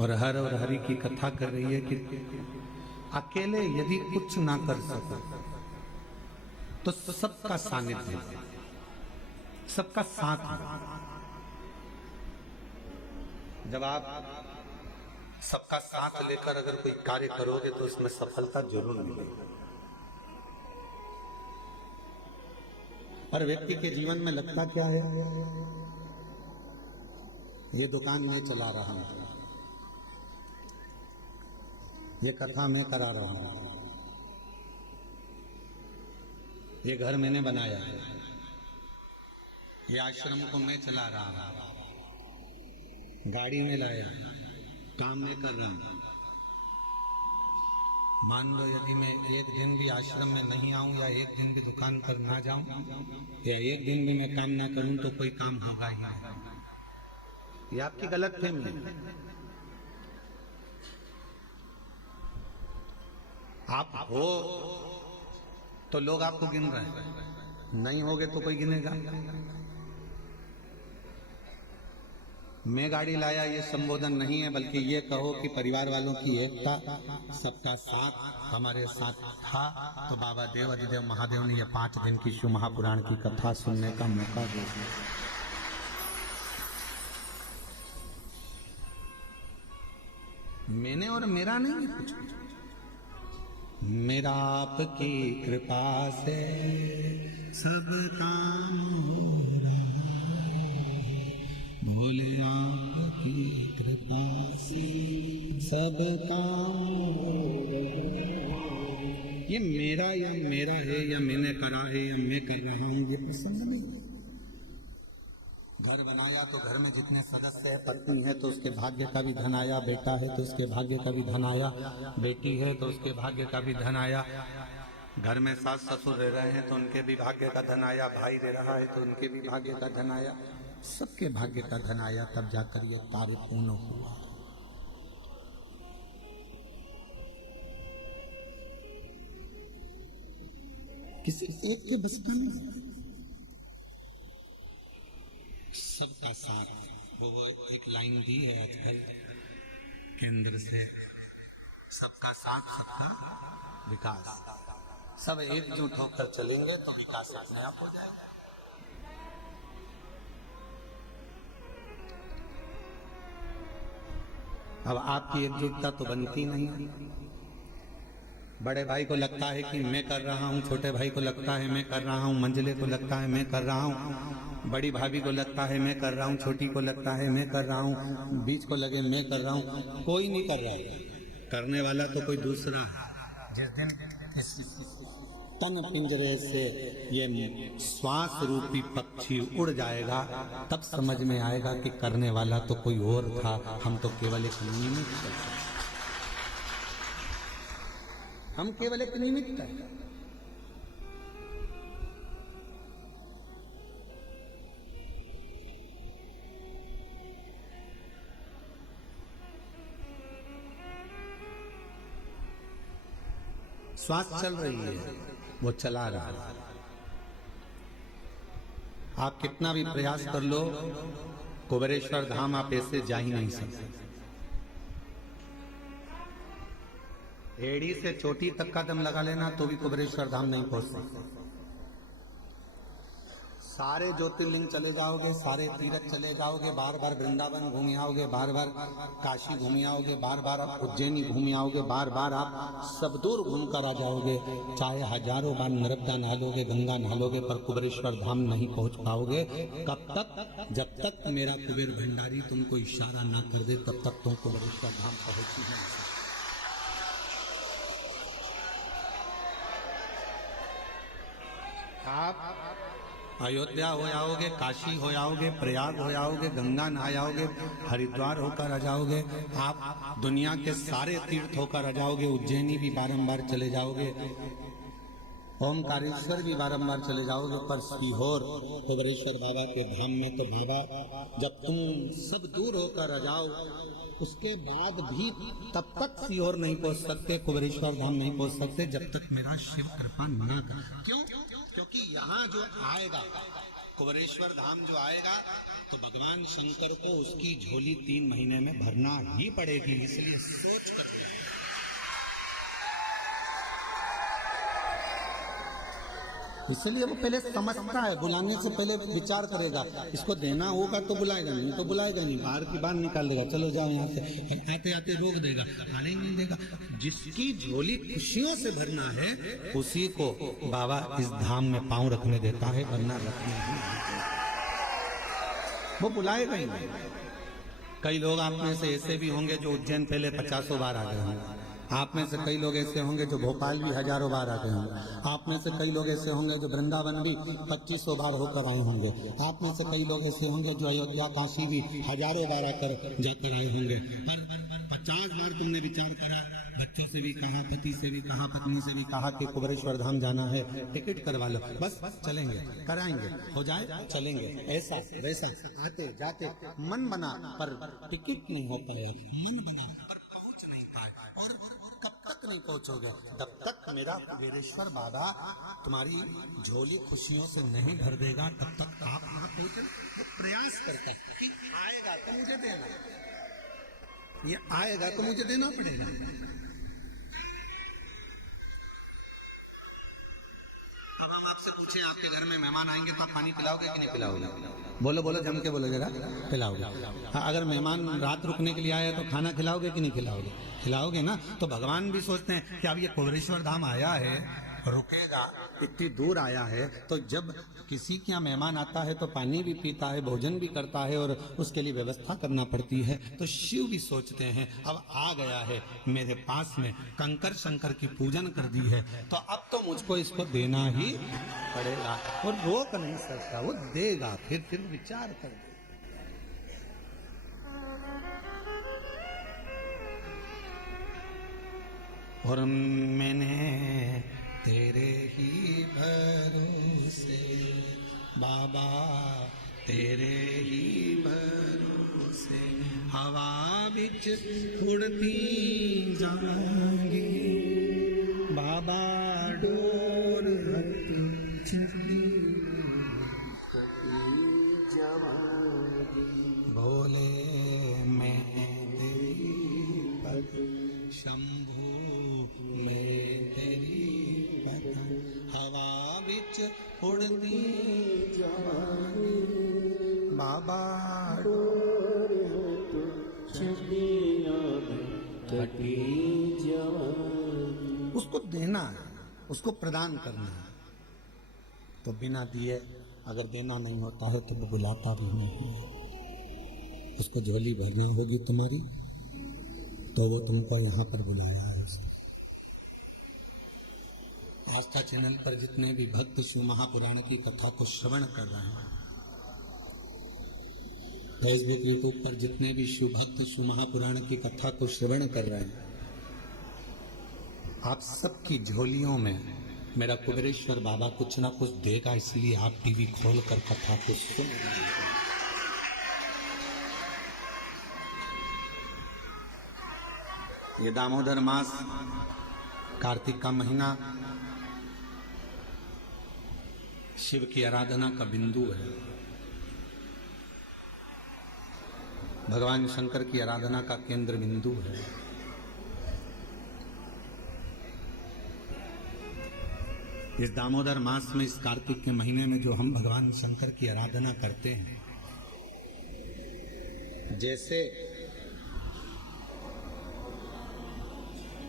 और हर और हरि की कथा कर रही है कि अकेले यदि कुछ ना कर सको तो सबका सानिध्य, सबका साथ है। जब आप सबका साथ लेकर अगर कोई कार्य करोगे तो उसमें सफलता जरूर मिलेगी। हर व्यक्ति के जीवन में लगता क्या है, ये दुकान मैं चला रहा हूं, ये कथा मैं करा रहा हूं, ये घर मैंने बनाया है, ये आश्रम को मैं चला रहा हूं, गाड़ी में लाया, काम में कर रहा हूं। मान लो यदि मैं एक दिन भी आश्रम में नहीं आऊं या एक दिन भी दुकान पर ना जाऊं या एक दिन भी मैं काम ना करूं तो कोई काम होगा ही नहीं। ये आपकी गलत फहमी है। आप हो तो लोग आपको गिन रहे हैं, नहीं होगे तो कोई गिनेगा। मैं गाड़ी लाया ये संबोधन नहीं है, बल्कि ये कहो कि परिवार वालों की एकता, सबका साथ हमारे साथ था। तो बाबा देव अधिदेव महादेव ने ये 5 दिन की शिव महापुराण की कथा सुनने का मौका दे दिया। मैंने और मेरा नहीं है कुछ, मेरा आपकी कृपा से सब काम हो रहा, भोले आपकी कृपा से सब काम हो रहा। ये मेरा या मेरा है या मैंने करा है या मैं कर रहा हूं, ये प्रसंग नहीं है। घर बनाया तो घर में जितने सदस्य है, पत्नी है तो उसके भाग्य का भी धन आया, बेटा है तो उसके भाग्य का भी धन आया, बेटी है तो उसके भाग्य का भी धन आया, घर में सास ससुर रह रहे हैं तो उनके भी भाग्य का धन आया, भाई रह रहा है तो उनके भी भाग्य का धन आया, सबके भाग्य का धन आया। तब जाकर ये कार्य पूर्ण हुआ। किसी एक के बस का नहीं, सबका साथ। वो एक लाइन दी है आजकल केंद्र से, सबका साथ सबका विकास। सब एकजुट होकर चलेंगे तो विकास अपने आप हो जाएगा। अब आपकी एकजुटता तो बनती नहीं। बड़े भाई को लगता है कि मैं कर रहा हूँ, छोटे भाई को लगता है मैं कर रहा हूँ, मंझले को लगता है मैं कर रहा हूँ, बड़ी भाभी को लगता है मैं कर रहा हूँ, छोटी को लगता है मैं कर रहा हूँ, बीच को लगे मैं कर रहा हूँ। कोई नहीं कर रहा है, करने वाला तो कोई दूसरा है। जिस दिन तन पिंजरे से ये श्वास रूपी पक्षी उड़ जाएगा तब समझ में आएगा कि करने वाला तो कोई और था, हम तो केवल एक निमित्त थे। हम केवल एक निमित्त है। श्वास चल रही है, वो चला रहा है। आप कितना भी प्रयास कर लो, कुबेरेश्वर धाम आप ऐसे जा ही नहीं सकते। एड़ी से चोटी तक का दम लगा लेना तो भी कुबेरेश्वर धाम नहीं पहुंच सकते। सारे ज्योतिर्लिंग चले जाओगे, सारे तीर्थ चले जाओगे, बार बार वृंदावन घूम आओगे, बार बार काशी घूम आओगे, बार बार आप उज्जैनी घूम आओगे, बार बार आप सब दूर घूम कर आ जाओगे, चाहे हजारों बार नर्मदा नहालोगे, गंगा नहालोगे, पर कुबेरेश्वर धाम नहीं पहुंच पाओगे। कब तक? जब तक मेरा कुबेर भंडारी तुमको इशारा ना कर दे तब तक तुम कुबेरेश्वर धाम पहुंच ही नहीं सकते। आप अयोध्या हो आओगे, काशी हो आओगे, प्रयाग हो आओगे, गंगा नहा आओगे, हरिद्वार होकर आ जाओगे, आप दुनिया के सारे तीर्थ होकर आ जाओगे, उज्जैनी भी बारंबार चले जाओगे, ओमकारेश्वर भी बारंबार चले जाओगे, पर सीहोर कुबेरेश्वर बाबा के धाम में तो बाबा जब तुम सब दूर होकर आ जाओ उसके बाद भी तब तक सीहोर नहीं पहुंच सकते, कुबेरेश्वर धाम नहीं पहुंच सकते जब तक मेरा शिव कृपा ना कर। क्यों? क्योंकि यहाँ जो आएगा कुबेरेश्वर धाम जो आएगा तो भगवान शंकर को उसकी झोली 3 महीने में भरना ही पड़ेगी, इसलिए सोच कर इसलिए वो पहले समझता है, बुलाने से पहले विचार करेगा, इसको देना होगा तो बुलाएगा, नहीं तो बुलाएगा नहीं, बाहर की बाहर निकाल देगा, चलो जाओ यहाँ से, आते आते रोक देगा, आने ही नहीं देगा। जिसकी झोली खुशियों से भरना है उसी को बाबा इस धाम में पांव रखने देता है, वरना रखने नहीं, वो बुलाएगा ही नहीं। कई लोग आप में से ऐसे भी होंगे जो उज्जैन पहले 50 बार आ गए होंगे, आप में से कई लोग ऐसे होंगे जो भोपाल भी हजारों बार आ गए होंगे, आप में से कई लोग ऐसे होंगे जो वृंदावन भी 2500 बार होकर आए होंगे, आप में से कई लोग ऐसे होंगे जो अयोध्या काशी भी हजारों बार आकर जाकर आए होंगे। पर 50 बार तुमने विचार करा, बच्चों से भी कहा, पति से भी कहा, पत्नी से भी कहा कि कुबेरेश्वर धाम जाना है, टिकट करवा लो, बस चलेंगे, कराएंगे, हो जाए चलेंगे, ऐसा वैसा आते जाते मन बना पर टिकट नहीं हो पाया, मन बना पर पहुंच नहीं पाए। और कब तक नहीं पहुंचोगे? तब तक मेरा कुबेरेश्वर बाबा तुम्हारी झोली खुशियों से नहीं भर देगा, तब तक आप वहां पहुंचे। वो प्रयास करता है कि आएगा तो मुझे देना, ये आएगा तो मुझे देना पड़ेगा। अब हम आपसे पूछें, आपके घर में मेहमान आएंगे तो आप पानी पिलाओगे कि नहीं पिलाओगे? बोलो बोलो, जम के बोलो जरा, पिलाओगे। हाँ, अगर मेहमान रात रुकने के लिए आए तो खाना खिलाओगे कि नहीं खिलाओगे? खिलाओगे ना। तो भगवान भी सोचते हैं कि अब ये कुबेरेश्वर धाम आया है, रुकेगा, इतनी दूर आया है, तो जब किसी के यहाँ मेहमान आता है तो पानी भी पीता है, भोजन भी करता है और उसके लिए व्यवस्था करना पड़ती है। तो शिव भी सोचते हैं अब आ गया है मेरे पास में, कंकर शंकर की पूजन कर दी है, तो अब तो मुझको इसको देना ही पड़ेगा। और रोक नहीं सकता, वो देगा, फिर विचार कर दे। और मैंने तेरे ही भरोसे बाबा, तेरे ही भरोसे हवा बिच उड़ती जाऊंगी बाबा, डोर चली बोले मैं तेरी पद, शंभू मैं तेरी पद, हवा बिच उड़ती जाऊंगी बाबा, डोर चली जाऊंगी। उसको देना है, उसको प्रदान करना है। तो बिना दिए अगर देना नहीं होता है तो वो बुलाता भी नहीं है। उसको झोली भरनी होगी तुम्हारी, तो वो तुमको यहाँ पर बुलाया है। आस्था चैनल पर जितने भी भक्त शिव महापुराण की कथा को श्रवण कर रहे हैं, फेसबुक यूट्यूब पर जितने भी शिव भक्त शिव महापुराण की कथा को श्रवण कर रहे हैं, आप सबकी झोलियों में मेरा कुबेरेश्वर बाबा कुछ ना कुछ देगा, इसलिए आप टीवी खोलकर कथा को सुन रहे हैं। ये दामोदर मास, कार्तिक का महीना शिव की आराधना का बिंदु है, भगवान शंकर की आराधना का केंद्र बिंदु है। इस दामोदर मास में, इस कार्तिक के महीने में जो हम भगवान शंकर की आराधना करते हैं, जैसे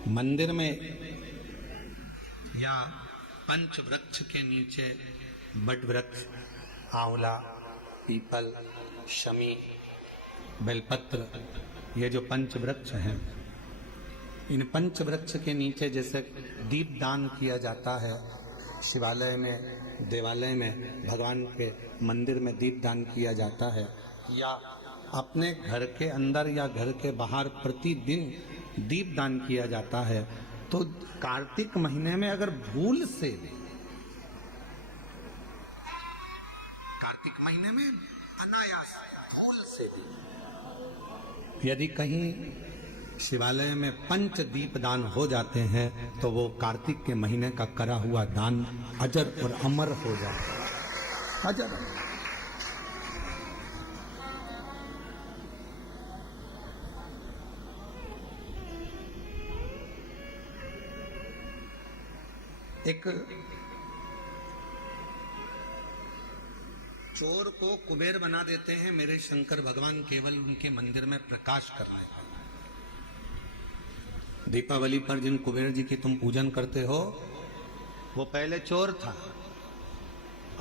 मंदिर में या पंच वृक्ष के नीचे, बट वृक्ष, आंवला, पीपल, शमी, बेलपत्र, ये जो पंच वृक्ष हैं, इन पंच वृक्ष के नीचे जैसे दीप दान किया जाता है, शिवालय में, देवालय में, भगवान के मंदिर में दीप दान किया जाता है, या अपने घर के अंदर या घर के बाहर प्रतिदिन दीप दान किया जाता है, तो कार्तिक महीने में अगर भूल से, कार्तिक महीने में अनायास भूल से भी यदि कहीं शिवालय में पंच दीप दान हो जाते हैं, तो वो कार्तिक के महीने का करा हुआ दान अजर और अमर हो जाता है। अजर एक चोर को कुबेर बना देते हैं मेरे शंकर भगवान केवल उनके मंदिर में प्रकाश करने। दीपावली पर जिन कुबेर जी की तुम पूजन करते हो वो पहले चोर था।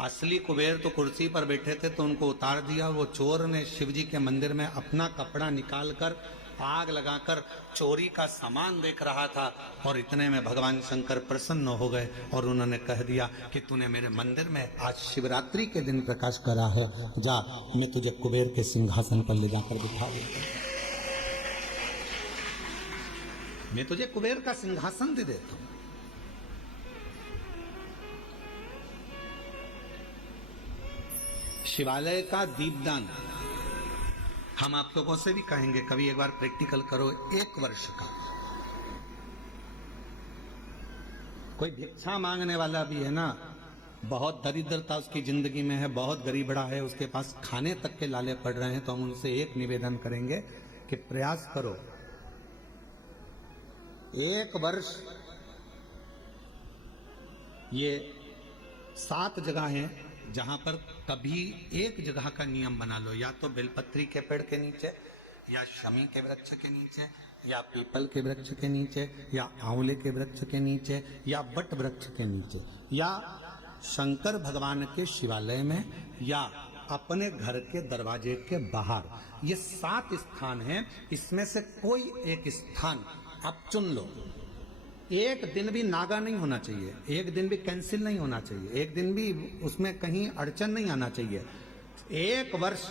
असली कुबेर तो कुर्सी पर बैठे थे तो उनको उतार दिया। वो चोर ने शिव जी के मंदिर में अपना कपड़ा निकालकर आग लगाकर चोरी का सामान देख रहा था और इतने में भगवान शंकर प्रसन्न हो गए और उन्होंने कह दिया कि तूने मेरे मंदिर में आज शिवरात्रि के दिन प्रकाश करा है, जा मैं तुझे कुबेर के सिंहासन पर ले जाकर बिठा देता हूं, मैं तुझे कुबेर का सिंहासन दे देता हूं। शिवालय का दीपदान हम आप लोगों से भी कहेंगे, कभी एक बार प्रैक्टिकल करो। 1 वर्ष का कोई भिक्षा मांगने वाला भी है ना, बहुत दरिद्रता उसकी जिंदगी में है, बहुत गरीबड़ा है, उसके पास खाने तक के लाले पड़ रहे हैं, तो हम उनसे एक निवेदन करेंगे कि प्रयास करो 1 वर्ष। ये 7 जगह हैं जहां पर कभी एक जगह का नियम बना लो, या तो बेलपत्री के पेड़ के नीचे, या शमी के वृक्ष के नीचे, या पीपल के वृक्ष के नीचे, या आंवले के वृक्ष के नीचे, या बट वृक्ष के नीचे, या शंकर भगवान के शिवालय में, या अपने घर के दरवाजे के बाहर। ये 7 स्थान हैं, इसमें से कोई एक स्थान आप चुन लो। एक दिन भी नागा नहीं होना चाहिए, एक दिन भी कैंसिल नहीं होना चाहिए, एक दिन भी उसमें कहीं अड़चन नहीं आना चाहिए। 1 वर्ष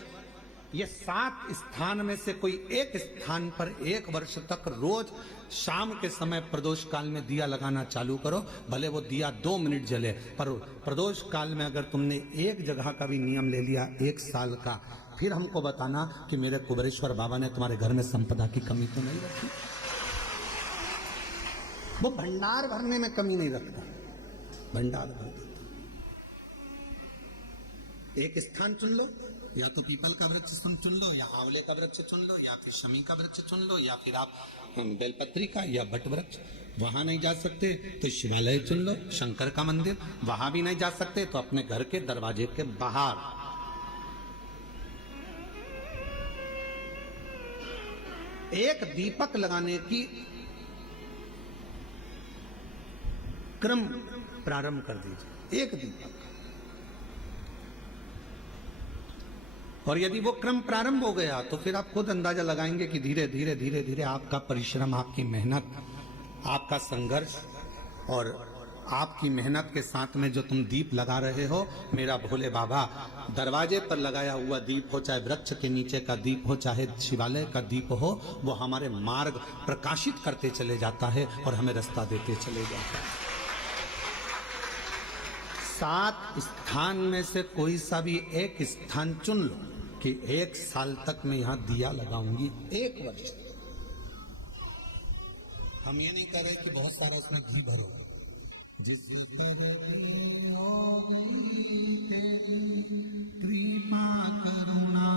ये 7 स्थान में से कोई एक स्थान पर 1 वर्ष तक रोज शाम के समय प्रदोष काल में दिया लगाना चालू करो। भले वो दिया 2 मिनट जले, पर प्रदोष काल में अगर तुमने एक जगह का भी नियम ले लिया 1 साल का, फिर हमको बताना कि मेरे कुबेरेश्वर बाबा ने तुम्हारे घर में संपदा की कमी तो नहीं रखी। वो भंडार भरने में कमी नहीं रखता, भंडार भर देता। एक स्थान चुन लो, या तो पीपल का वृक्ष चुन लो, या आंवले का वृक्ष चुन लो, या फिर शमी का वृक्ष चुन लो, या फिर आप बेलपत्री का या बट वृक्ष। वहां नहीं जा सकते तो शिवालय चुन लो, शंकर का मंदिर। वहां भी नहीं जा सकते तो अपने घर के दरवाजे के बाहर। एक दीपक लगाने की क्रम प्रारंभ कर दीजिए, एक दीपक। और यदि वो क्रम प्रारंभ हो गया तो फिर आप खुद अंदाजा लगाएंगे कि धीरे धीरे धीरे धीरे आपका परिश्रम, आपकी मेहनत, आपका संघर्ष और आपकी मेहनत के साथ में जो तुम दीप लगा रहे हो, मेरा भोले बाबा दरवाजे पर लगाया हुआ दीप हो, चाहे वृक्ष के नीचे का दीप हो, चाहे शिवालय का दीप हो, वो हमारे मार्ग प्रकाशित करते चले जाता है और हमें रास्ता देते चले जाता है। 7 स्थान में से कोई सा भी एक स्थान चुन लो कि 1 साल तक मैं यहां दिया लगाऊंगी, 1 वर्ष। हम ये नहीं कर रहे कि बहुत सारा उसमें घी भरो। जिस कृपा करुणा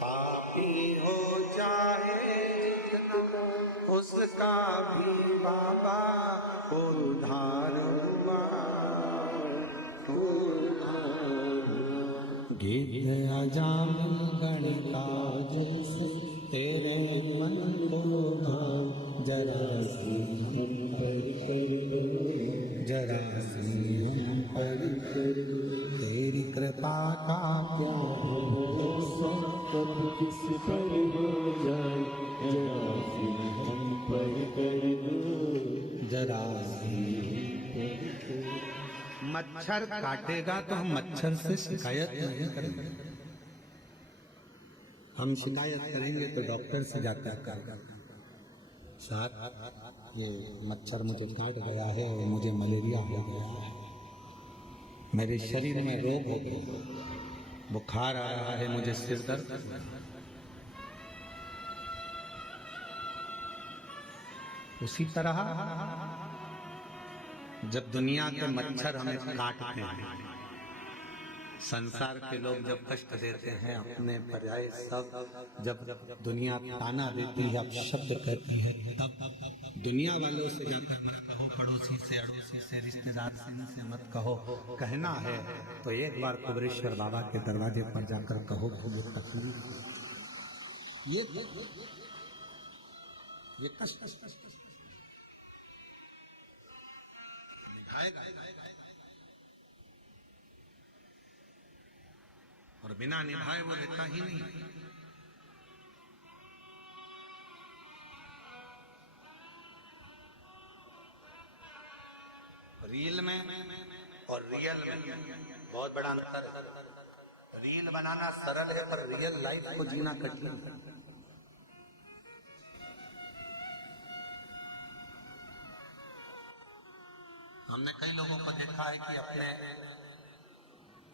पापी हो चाहे उसका भी बाबा उद्धार हुआ। गीत अजाम गणिका जैसे तेरे मन को जरा सी हम पर जरा सी हम पर तेरी कृपा का क्या भरोसा, कब किस पर हो जाए, जरा सी हम पर कर दो, जरा सी। मच्छर काटेगा तो हम मच्छर से शिकायत नहीं करेंगे, हम शिकायत करेंगे तो डॉक्टर से जाकर कर साहब ये मच्छर मुझे काट गया है, मुझे मलेरिया हो गया है, मेरे शरीर में रोग हो गया, बुखार आ रहा है, मुझे सिर दर्द। उसी तरह जब दुनिया के मच्छर हमें काटते हैं संसार के लोग जब कष्ट देते हैं अपने पर्याय सब, जब दुनिया ताना देती है, अपशब्द कहती है, तब दुनिया वालों से जाकर मत कहो, पड़ोसी से, अड़ोसी से, रिश्तेदार से, इनसे मत कहो। कहना है तो एक बार कुबेरेश्वर बाबा के दरवाजे पर जाकर कहो कि ये तकलीफ, ये कष्ट निभाएगा, और बिना निभाए वो रहता ही नहीं। रील में और रियल में बहुत बड़ा अंतर है। रील बनाना सरल है पर रियल लाइफ को जीना कठिन है। हमने कई लोगों को देखा है कि अपने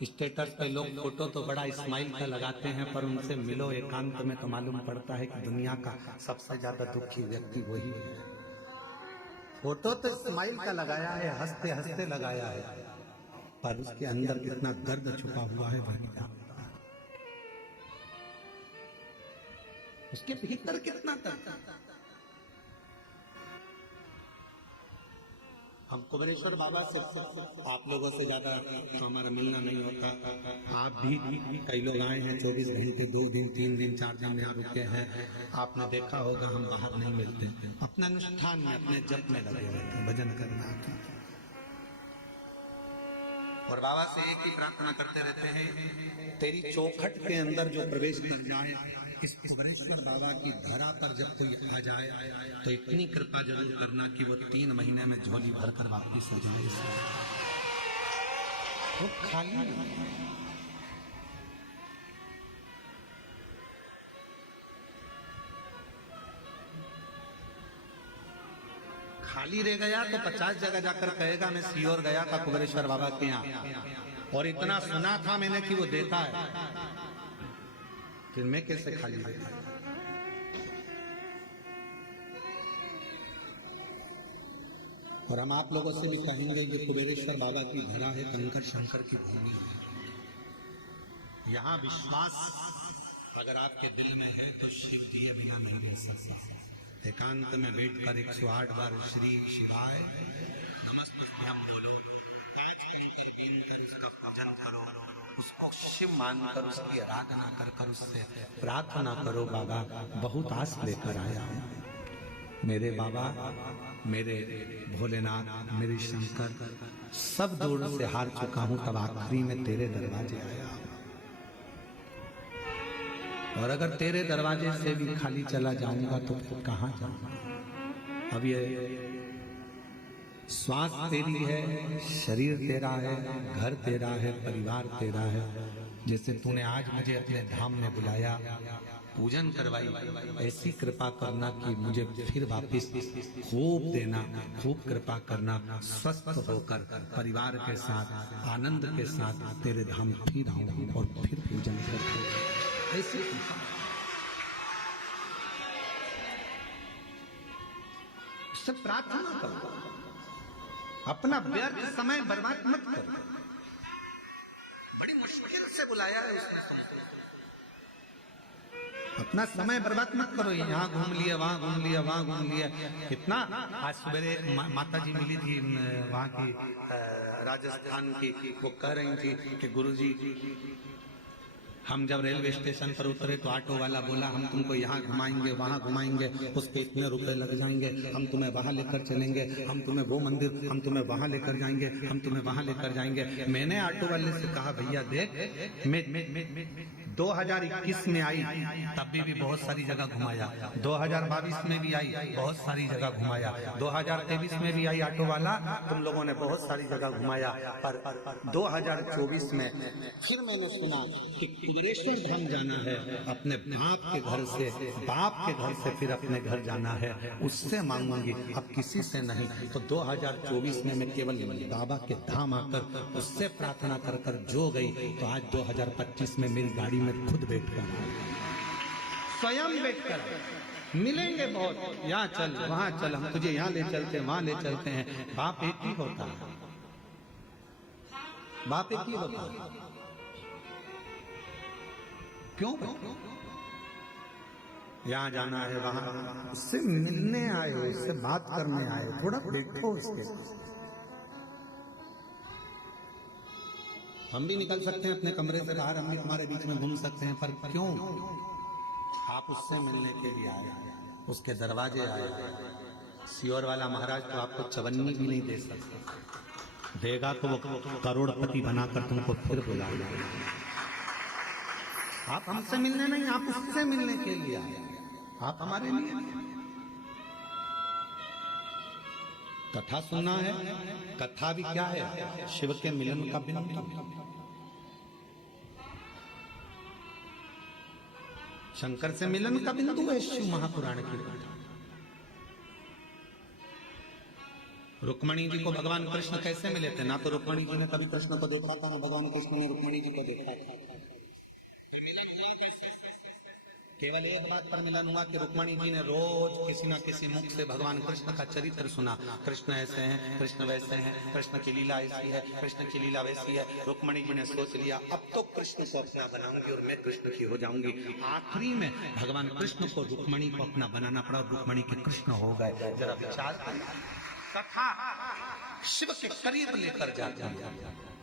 स्टेटस पे लोग फोटो तो बड़ा स्माइल का लगाते हैं, पर उनसे मिलो एकांत में तो मालूम पड़ता है कि दुनिया का सबसे ज्यादा दुखी व्यक्ति वही है। फोटो तो स्माइल का लगाया है, हंसते हंसते लगाया है, पर उसके अंदर कितना दर्द छुपा हुआ है वही जानता है। उसके भीतर कितना दर्द। हम कुबेरेश्वर बाबा से, आप लोगों से ज्यादा तो हमारा मिलना नहीं होता। आप भी कई लोग आए हैं 24 घंटे, 2 दिन, 3 दिन, 4 दिन यहाँ रुके हैं। आपने देखा होगा हम बाहर नहीं मिलते, अपने अनुष्ठान में, अपने जप में लगे रहते हैं, भजन करना। और बाबा से एक ही प्रार्थना करते रहते हैं, तेरी चौखट के अंदर जो प्रवेश कर जाए, इस कुबेरेश्वर बाबा की धरा पर जब कोई आ जाए तो इतनी कृपा जरूर करना कि वो 3 महीने में झोली भरकर वापिस हो जाए। वो खाली खाली रह गया तो 50 जगह जाकर कहेगा मैं सीहोर गया था कुबेरेश्वर बाबा के यहाँ और इतना सुना था मैंने कि वो देता है, फिर मैं कैसे खाली रहता। और हम आप लोगों से भी कहेंगे ये कुबेरेश्वर बाबा की धरा है, कंकर शंकर की भूमि है। यहाँ विश्वास अगर आपके दिल में है तो शिव दिए बिना नहीं रह सकता। एकांत में बैठकर 108 बार श्री शिवाय नमस्तुभ्यं बोलो, उसका पूजन करो, उसको शिव मानकर उसकी आराधना कर उससे प्रार्थना करो, बाबा बहुत आस लेकर आया हूँ, मेरे बाबा, मेरे भोलेनाथ, मेरे शंकर, सब दूर से हार चुका हूँ, तब आखिरी में तेरे दरवाजे आया हूँ। और अगर तेरे दरवाजे से भी खाली चला जाऊंगा तो फिर कहाँ जाऊंगा। अब ये श्वास तेरी है, शरीर तेरा है, घर तेरा है, परिवार तेरा है। जैसे तूने आज मुझे अपने धाम में बुलाया, पूजन करवाई, ऐसी कृपा करना कि मुझे फिर वापस खूब देना, खूब कृपा करना, स्वस्थ होकर परिवार के साथ, आनंद के साथ तेरे धाम फिर आऊं और फिर पूजन करके ऐसी उससे प्रार्थना करो। अपना व्यर्थ समय बर्बाद मत करो। बड़ी मुश्किल से बुलाया है उसने, अपना समय बर्बाद मत करो। यहाँ घूम लिया, वहाँ घूम लिया, वहाँ घूम लिया। कितना आज सवेरे माता जी मिली थी वहाँ की राजस्थान की, वो कह रही थी कि गुरुजी हम जब रेलवे स्टेशन पर उतरे तो ऑटो वाला बोला हम तुमको यहाँ घुमाएंगे, वहाँ घुमाएंगे, उस पे इतने रुपए लग जाएंगे, हम तुम्हें वहाँ लेकर चलेंगे, हम तुम्हें वो मंदिर, हम तुम्हें वहाँ लेकर जाएंगे, हम तुम्हें वहाँ लेकर जाएंगे। मैंने ऑटो वाले से कहा भैया देख, मैं 2021 में आई तब भी बहुत सारी जगह घुमाया, 2022 में भी आई बहुत सारी जगह घुमाया, 2023 में भी आई ऑटो वाला, तुम लोगों ने बहुत सारी जगह घुमाया, पर 2024 में फिर मैंने सुना कि कुबेरेश्वर धाम जाना है, अपने बाप के घर से, बाप के घर से फिर अपने घर जाना है, उससे मांगूंगी, अब किसी से नहीं। तो 2024 में मैं केवल बाबा के धाम आकर उससे प्रार्थना कर कर जो गई, तो आज 2025 में मेरी गाड़ी में खुद बैठकर, स्वयं बैठकर मिलेंगे बहुत, यहाँ चल, वहाँ चल, हम तुझे यहाँ ले चलते हैं, वहाँ ले चलते हैं। बाप एक ही होता है, बाप एक ही होता है। क्यों भाई? यहां जाना है, वहां, उससे मिलने आए हो, उससे बात करने आए हो, थोड़ा देखो उसके। हम भी निकल सकते हैं अपने कमरे से बाहर, हम भी तुम्हारे बीच में घूम सकते हैं, पर क्यों? आप उससे मिलने के लिए आए, उसके दरवाजे आए। सियोर वाला महाराज तो आपको चवन्नी भी नहीं दे सकता, देगा तो वो करोड़पति बनाकर तुमको फिर बुलाएगा। आप हमसे मिलने नहीं, आप उससे मिलने के लिए आए, आप हमारे लिए। कथा सुनना है, कथा भी क्या है? शिव के मिलन का बिंदु। शंकर से मिलन का बिंदु है शिव महापुराण की कथा। रुक्मणी जी को भगवान कृष्ण कैसे मिले थे? ना तो रुक्मणी जी ने कभी कृष्ण को देखा था, ना भगवान कृष्ण ने रुक्मणी जी को देखा था। मिलन हुआ कैसे? केवल एक बात पर मिलन हुआ कि रुक्मणी जी ने रोज किसी न किसी मुख से भगवान कृष्ण का चरित्र सुना। कृष्ण ऐसे हैं, कृष्ण वैसे हैं, कृष्ण की लीला ऐसी है, कृष्ण की लीला वैसी है। रुक्मणी जी ने सोच लिया अब तो कृष्ण को अपना बनाऊंगी और मैं कृष्ण की हो जाऊंगी। आखिरी में भगवान कृष्ण को रुक्मणी को अपना बनाना पड़ा और रुक्मणी के कृष्ण हो गए। जरा विचार करें, कथा शिव के करीब लेकर जाती है।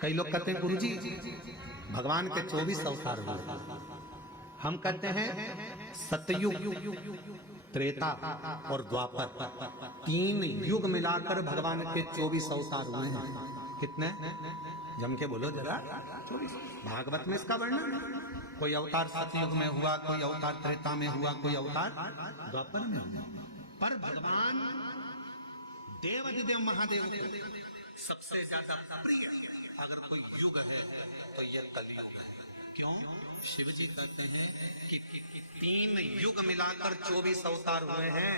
कई लोग कहते हैं गुरुजी भगवान के 24 अवतार हुए। हम कहते हैं सतयुग, त्रेता और द्वापर, 3 युग मिलाकर भगवान के 24 अवतार हुए हैं। कितने? जम के बोलो जरा। 24। भागवत में इसका वर्णन है। कोई अवतार सतयुग में हुआ, कोई अवतार त्रेता में हुआ, कोई अवतार द्वापर में हुआ। पर भगवान देवाधिदेव महादेव सबसे ज्यादा प्रिय अगर कोई युग है तो यह कलयुग है। क्यों? शिव जी कहते हैं कि 3 युग मिलाकर 24 अवतार हुए हैं,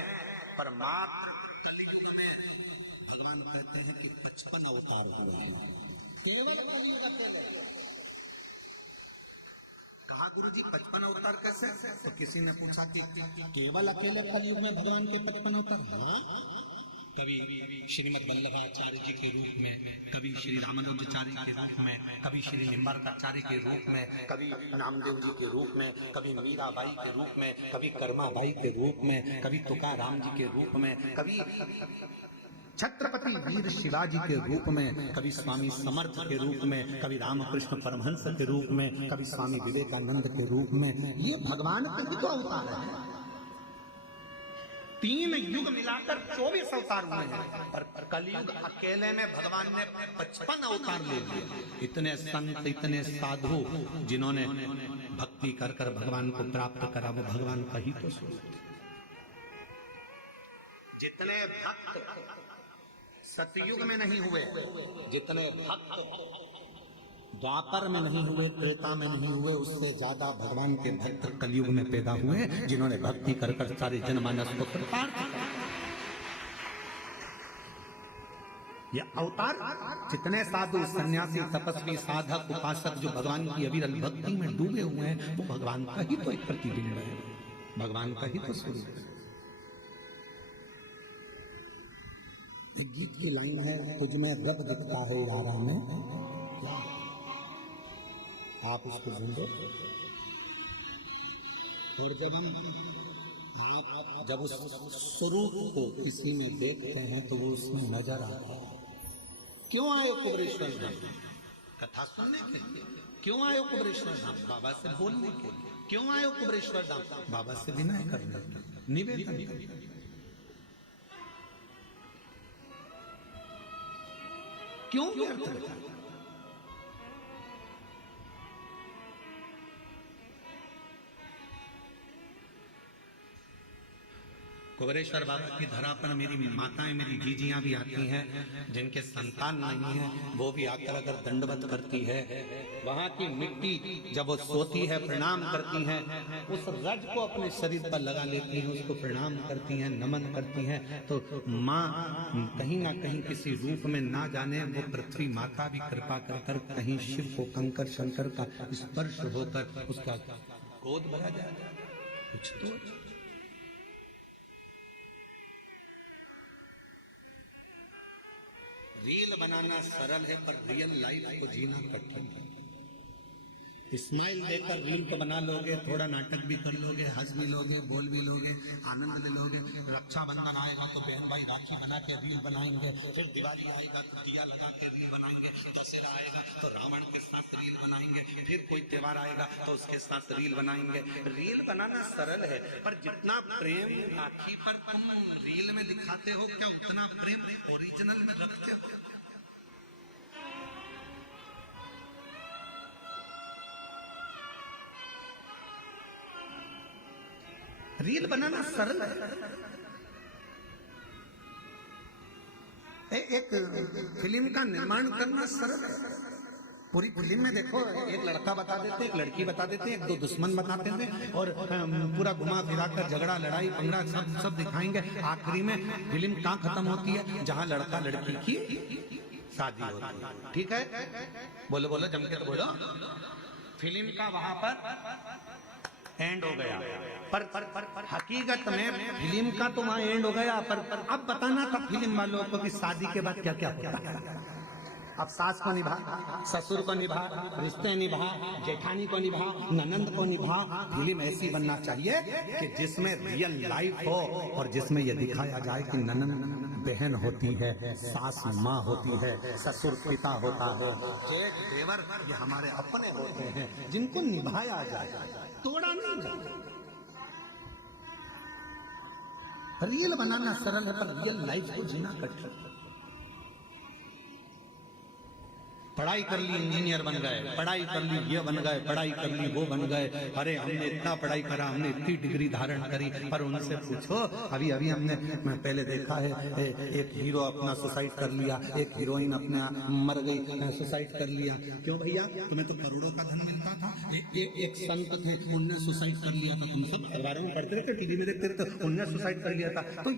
पर मात्र कलयुग में भगवान कहते हैं कि 55 अवतार हुए हैं। केवल कलयुग अकेले। कहा गुरु जी 55 अवतार कैसे? तो किसी ने पूछा कि केवल अकेले कलयुग में भगवान के 55 अवतार? कभी श्रीमद वल्लभाचार्य जी के रूप में, कभी श्री रामानुजाचार्य के रूप में, कभी श्री निम्बार्काचार्य के रूप में, कभी नामदेव जी के रूप में, कभी मीराबाई के रूप में, कभी कर्माबाई के रूप में, कभी तुकाराम जी के रूप में, कभी छत्रपति वीर शिवाजी के रूप में, कभी स्वामी समर्थ के रूप में, कभी रामकृष्ण परमहंस के रूप में, कभी स्वामी विवेकानंद के रूप में। ये भगवान का ही तो अवतार है। 3 युग मिलाकर 24 अवतार हुए हैं, पर कलयुग अकेले में भगवान ने 55 अवतार ले लिए। इतने संत, इतने साधु जिन्होंने भक्ति कर कर भगवान को प्राप्त करा, वो भगवान का ही तो स्वरूप। जितने भक्त सतयुग में नहीं हुए, जितने भक्त द्वापर में नहीं हुए, त्रेता में नहीं हुए, उससे ज्यादा भगवान के भक्त कलयुग में पैदा हुए, जिन्होंने भक्ति कर कर सारे जनमानस को कृपार्थ किया। ये अवतार जितने साधु, सन्यासी, तपस्वी, साधक, उपासक जो भगवान की अविरल भक्ति में डूबे हुए हैं, वो भगवान का ही तो एक प्रतिबिंब है, भगवान का ही तो स्वरूप है। गीत की लाइन है, तुझ में रब दिखता है यारा में, आप उसको ढूंढो। और जब उस स्वरूप को किसी में देखते हैं तो वो उसमें नजर आता है। क्यों आए कुबरेश्वर धाम? कथा सुनने के लिए। क्यों आए कुबरेश्वर धाम? बाबा से बोलने के लिए। क्यों आए कुबरेश्वर धाम? बाबा से विनय करने के लिए, निवेदन करने के लिए। क्यों व्यर्थ है? कुबरेश्वर बाबा की धरा पर मेरी माताएं, मेरी जीजियां भी आती हैं, जिनके संतान नहीं है, वो भी आकर अगर दंडवत करती है। वहां की मिट्टी जब वो सोती है प्रणाम करती हैं, उस रज को अपने शरीर पर लगा लेती हैं, उसको प्रणाम करती हैं, नमन करती हैं। तो माँ कहीं ना कहीं किसी रूप में ना जाने वो पृथ्वी माता भी कृपा कर कर कहीं शिव को कंकर शंकर का स्पर्श होकर उसका गोद भरा जाए। कुछ तो रील बनाना सरल है पर रियल लाइफ को जीना कठिन है। स्माइल देकर रील तो बना लोगे, थोड़ा नाटक भी कर लोगे, हंस भी लोगे, बोल भी लोगे, आनंद ले लोगे। रक्षाबंधन आएगा तो बहन भाई राखी बना के रील बनाएंगे, फिर दिवाली आएगा तो दिया लगा के रील बनाएंगे, दशहरा आएगा तो रावण के साथ रील बनाएंगे, फिर कोई त्योहार आएगा तो उसके साथ रील बनाएंगे। रील बनाना सरल है पर जितना प्रेम राखी पर तुम रील में दिखाते हो, क्या उतना प्रेम ओरिजिनल में रखते हो? रील बनाना सरल है। एक फिल्म का निर्माण करना सरल है। पूरी फिल्म में देखो, एक लड़का बता देते, एक लड़की बता देते, एक दो दुश्मन बताते थे और पूरा घुमा फिरा कर झगड़ा लड़ाई पंगड़ा सब दिखाएंगे। आखिरी में फिल्म कहाँ खत्म होती है? जहाँ लड़का लड़की की शादी होती है। ठीक है, बोलो बोलो जम के बोलो। फिल्म का वहां पर एंड हो गया, पर हकीकत में फिल्म का तो वहां एंड हो गया, पर अब बताना था फिल्म वालों को कि शादी के बाद क्या क्या होता है। अब सास को निभा, ससुर को निभा, रिश्ते निभा, जेठानी को निभा, ननंद को निभा। फिल्म ऐसी बनना चाहिए कि जिसमें रियल लाइफ हो और जिसमें यह दिखाया जाए कि ननंद बहन होती है, सास माँ होती है, ससुर पिता होता है, जेठ देवर ये हमारे अपने होते हैं, जिनको निभाया जाए, तोड़ा नहीं जाए। रियल बनाना सरल है पर रियल लाइफ को जीना कठिन। पढ़ाई कर ली इंजीनियर बन गए, पढ़ाई कर ली ये बन गए, पढ़ाई कर ली वो बन गए। अरे हमने इतना पढ़ाई करा, हमने इतनी डिग्री धारण करी, पर उनसे पूछो, अभी अभी हमने पहले देखा है एक हीरो अपना सुसाइड कर लिया, एक हीरोइन अपना मर गई, सुसाइड कर लिया। क्यों भैया? तुम्हें तो करोड़ों का धन मिलता था। एक संत थे, उनने सुसाइड कर लिया था। तुम सब अखबारों में पढ़ते रहते, टीवी में देखते रहते, उनने सुसाइड कर लिया था। तो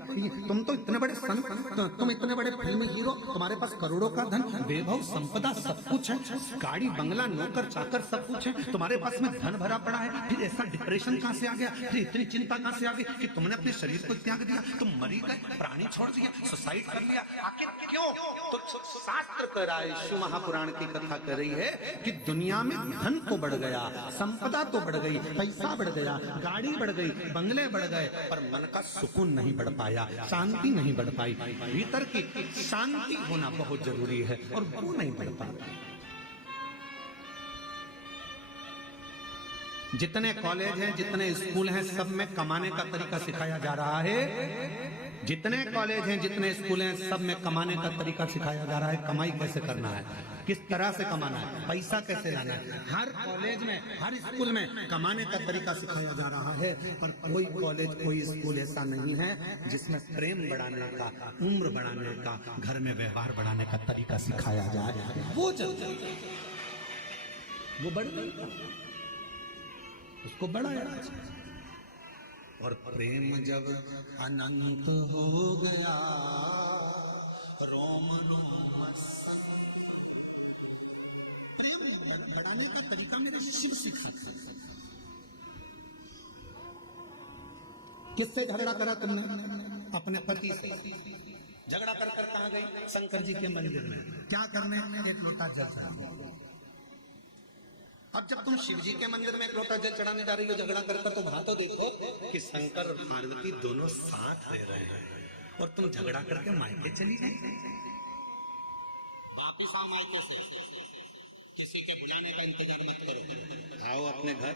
तुम तो इतने बड़े संत, तुम इतने बड़े फिल्मी हीरो, तुम्हारे पास करोड़ों का धन, वैभव संपदा सब कुछ है, गाड़ी बंगला नौकर चाकर सब कुछ है, तुम्हारे पास में धन भरा पड़ा है, फिर ऐसा डिप्रेशन कहां से आ गया? फिर इतनी चिंता कहां से आ गई कि तुमने अपने शरीर को त्याग दिया, तुम मरी गए, प्राणी छोड़ दिया, सुसाइड कर लिया? आखिर क्यों? तो शास्त्र कह रहा है, शिव महापुराण की कथा कर रही है कि दुनिया में धन तो बढ़ गया, संपदा तो बढ़ गई, पैसा बढ़ गया, गाड़ी बढ़ गई, बंगले बढ़ गए, पर मन का सुकून नहीं बढ़ पाया, शांति नहीं बढ़ पाई। भीतर की शांति होना बहुत जरूरी है और वो नहीं बढ़ पाता। जितने कॉलेज हैं, जितने स्कूल हैं, सब में कमाने का तरीका सिखाया जा रहा है। जितने कॉलेज हैं, जितने स्कूल हैं, सब में कमाने का तरीका सिखाया जा रहा है। कमाई कैसे करना है, किस तरह से कमाना है, पैसा कैसे लाना है। हर कॉलेज में, हर स्कूल में कमाने का तरीका सिखाया जा रहा है, पर कोई कॉलेज, कोई स्कूल ऐसा नहीं है जिसमें प्रेम बढ़ाने का, उम्र बढ़ाने का, घर में व्यवहार बढ़ाने का तरीका सिखाया जाए। वो जरूरी, वो बढ़ उसको बढ़ाया। और प्रेम जब अनंत हो गया, रोम रोम प्रेम बढ़ाने का तरीका मेरे शिव सिखाते। किससे झगड़ा करा तुमने? अपने पति से। झगड़ा कर कर कहां गई? शंकर जी के मंदिर में। क्या करने? एक लोटा जल चढ़ाने। अब जब तुम शिव जी के मंदिर में एक लोटा जल चढ़ाने जा रही हो झगड़ा कर, तो वहां तो देखो कि शंकर और पार्वती दोनों साथ रह रहे हैं और तुम झगड़ा करके मायके चली गई। वापिस आओ मायके से, किसी के बुलाने का इंतजार मत करो, आओ अपने घर।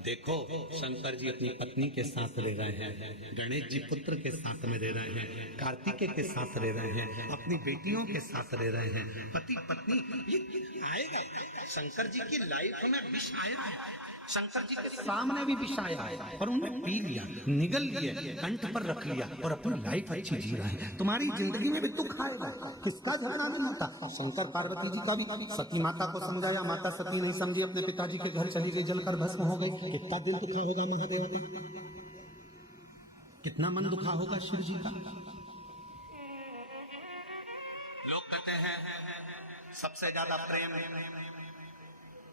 देखो शंकर जी अपनी पत्नी के साथ रह रहे हैं, गणेश जी पुत्र के साथ में रह रहे हैं, कार्तिकेय के साथ रह रहे हैं, अपनी बेटियों के साथ रह रहे हैं, पति पत्नी। ये आएगा, शंकर जी की लाइफ में विष आया है, शंकर जी के सामने भी विष आया है और उन्हें पी लिया, निगल लिए, कंठ पर रख लिया और अपनी लाइफ अच्छी जी रहे हैं। तुम्हारी जिंदगी में भी दुख आएगा, किसका झगड़ा नहीं होता। शंकर पार्वती जी का भी सती माता को समझाया, माता सती नहीं समझी, अपने पिताजी के घर चली गई, जलकर भस्म हो गई। कितना दिल दुखा होगा महादेव का, कितना मन दुखा होगा शिव जी का। लोग कहते हैं सबसे ज्यादा प्रेम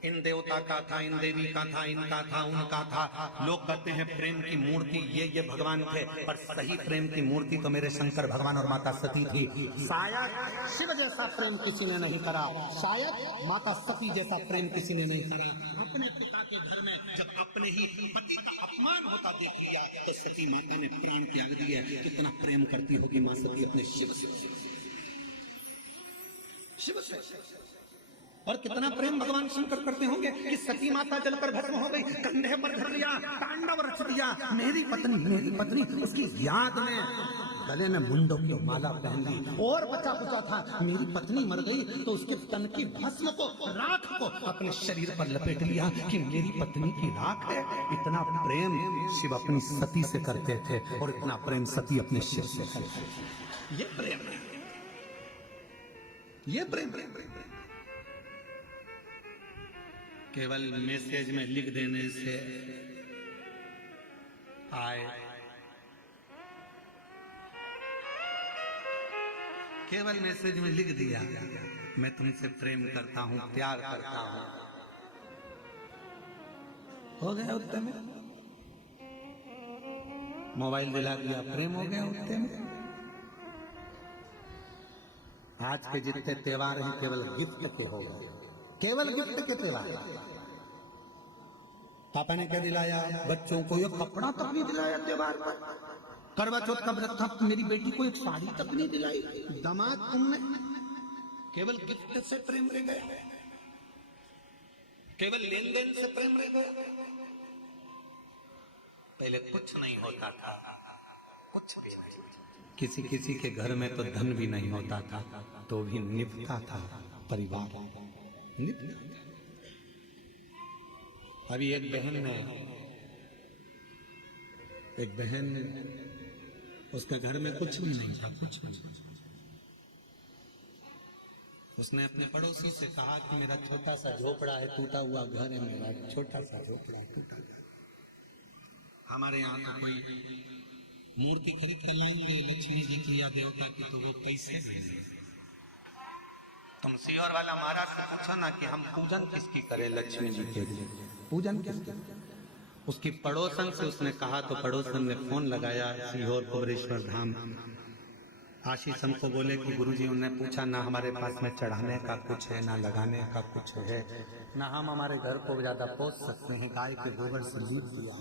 इन देवता का था, इन देवी का था, इनका था, उनका था। लोग कहते हैं प्रेम की मूर्ति ये भगवान थे, पर सही प्रेम की मूर्ति तो मेरे शंकर भगवान और माता सती थी। शायद शिव जैसा प्रेम किसी ने नहीं करा, शायद माता सती जैसा प्रेम किसी ने नहीं करा। अपने पिता के घर में जब अपने ही पति का अपमान होता देख लिया तो सती माता ने प्राण त्याग दिया। कितना प्रेम करती होगी मां सती अपने शिव से, शिव से। और कितना प्रेम भगवान शंकर करते होंगे कि सती माता जलकर भस्म हो गई, कंधे पर धर लिया, तांडव रच दिया। मेरी पत्नी उसकी याद में गले में मुंडों की माला पहन ली। और बचा कुचा था, मेरी पत्नी मर गई तो उसके तन की भस्म को, राख को अपने शरीर पर लपेट लिया कि मेरी पत्नी की राख है। इतना प्रेम शिव अपनी सती से करते थे और इतना प्रेम सती अपने शिव से करते थे। ये प्रेम, ये प्रेम। केवल मैसेज में लिख देने से आए, केवल मैसेज में लिख दिया मैं तुमसे प्रेम करता हूं, प्यार करता हूं, हो गया उतने में। मोबाइल दिला दिया, प्रेम हो गया उतने में। आज के जितने त्योहार हैं केवल गिफ्ट के हो गए, केवल गिफ्ट के त्योहार। पापा ने क्या दिलाया बच्चों को? ये कपड़ा तक नहीं दिलाया त्योहार पर। करवा चौथ का व्रत था, मेरी बेटी को एक साड़ी तक नहीं दिलाई। दामाद तुमने केवल गिफ्ट से प्रेम रह गए, केवल लेन देन से प्रेम रह गए। पहले कुछ नहीं होता था, कुछ भी नहीं। किसी किसी के घर में तो धन भी नहीं होता था तो भी निभता था परिवार, निभता। अभी एक बहन उसके घर में कुछ भी नहीं था, कुछ भी। उसने अपने पड़ोसी से कहा कि मेरा छोटा सा झोपड़ा है, टूटा हुआ घर है, मेरा छोटा सा झोपड़ा टूटा। हमारे यहाँ तो कोई मूर्ति खरीद कर लाएंगे लक्ष्मी जी की या देवता की तो वो पैसे देंगे। तुम सीहोर वाला महाराज से पूछो ना कि हम पूजन किसकी करें, लक्ष्मी जी के लिए पूजन किसकी? उसकी पड़ोसन से उसने कहा तो पड़ोसन ने फोन लगाया सीहोर कुबरेश्वर धाम। आशीष हमको बोले कि गुरुजी, उन्हें पूछा ना हमारे पास में चढ़ाने का कुछ है, ना लगाने का कुछ है, ना हम हमारे घर को ज्यादा पोस सकते हैं, गाय के गोबर से लीप दिया,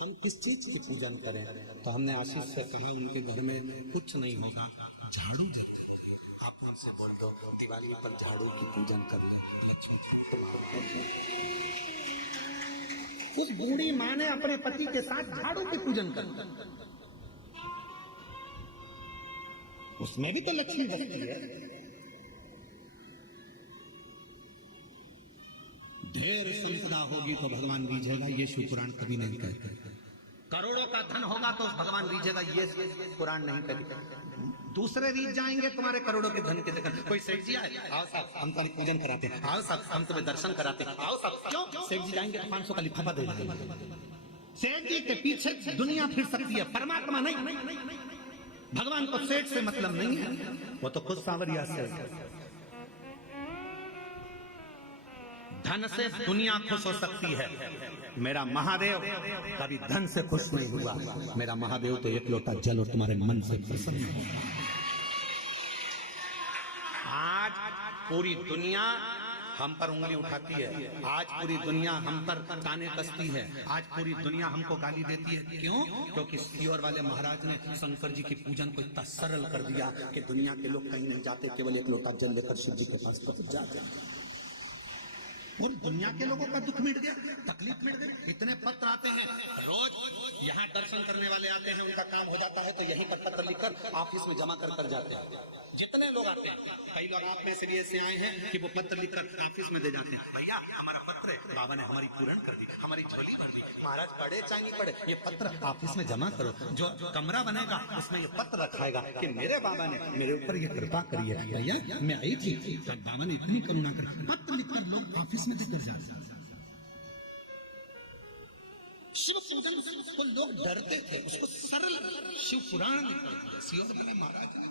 हम किस चीज की पूजन करें? तो हमने आशीष से कहा उनके घर में कुछ नहीं होगा, झाड़ू देते, आप उनसे बोल दो दिवाली पर झाड़ू की पूजन कर लें, लक्ष्मी। उस बूढ़ी माँ ने अपने पति के साथ झाड़ू की पूजन कर, उसमें भी तो लक्ष्मी बसती है। ढेर संपदा होगी तो भगवान रीझेगा, ये शिव पुराण कभी नहीं कहते। करोड़ों का धन होगा तो भगवान रीझेगा, ये पुराण नहीं कहते। दूसरे रीझ जाएंगे तुम्हारे करोड़ों के धन के चक्कर। कोई सेठ जी आए, आओ साहब हम तुम्हारी पूजन कराते हैं, आओ साहब हम तुम्हें दर्शन कराते हैं, आओ साहब। क्यों? सेठ जी जाएंगे तो 500 का लिफाफा दे देंगे। सेठ जी के पीछे दुनिया फिर सकती है, परमात्मा नहीं। भगवान को सेठ से मतलब नहीं है, वो तो खुद सांवरिया से। धन से दुनिया खुश हो सकती है, मेरा महादेव कभी धन से खुश नहीं हुआ। मेरा महादेव तो एक लोटा जल और तुम्हारे मन से प्रसन्न है। आज पूरी दुनिया हम पर उंगली उठाती है, आज पूरी दुनिया हम पर ताने कसती है, आज पूरी दुनिया हमको गाली देती है। क्यों? क्योंकि सीहोर वाले महाराज ने शंकर जी की पूजन को इतना सरल कर दिया कि दुनिया के लोग कहीं नहीं जाते, केवल एक लोटा जल लेकर शिव जी के पास पहुंच जाते। और दुनिया के लोगों का दुख मिट गया, तकलीफ मिट गई। इतने पत्र आते हैं रोज, यहाँ दर्शन करने वाले आते हैं, उनका काम हो जाता है तो यहीं पर पत्र लिखकर ऑफिस में जमा कर जाते हैं। जितने लोग आते हैं, कई लोग आप में से भी ऐसे आए हैं कि वो पत्र लिखकर ऑफिस में दे जाते हैं, भैया हमारा पत्र है, बाबा ने हमारी पूर्ण कर दी, हमारी झोली भर दी, महाराज पढ़े चाहे नहीं पढ़े ये पत्र ऑफिस में जमा करो। जो कमरा बनेगा उसमें ये पत्र रखाएगा कि मेरे बाबा ने मेरे ऊपर ये कृपा करी है, भैया मैं आई थी तो बाबा ने इतनी करुणा कर। पत्र लिखकर लोग ऑफिस में देकर जाते। शिव पूजन को लोग डरते थे, उसको सरल शिव पुराण सीहोर वाले महाराज ने।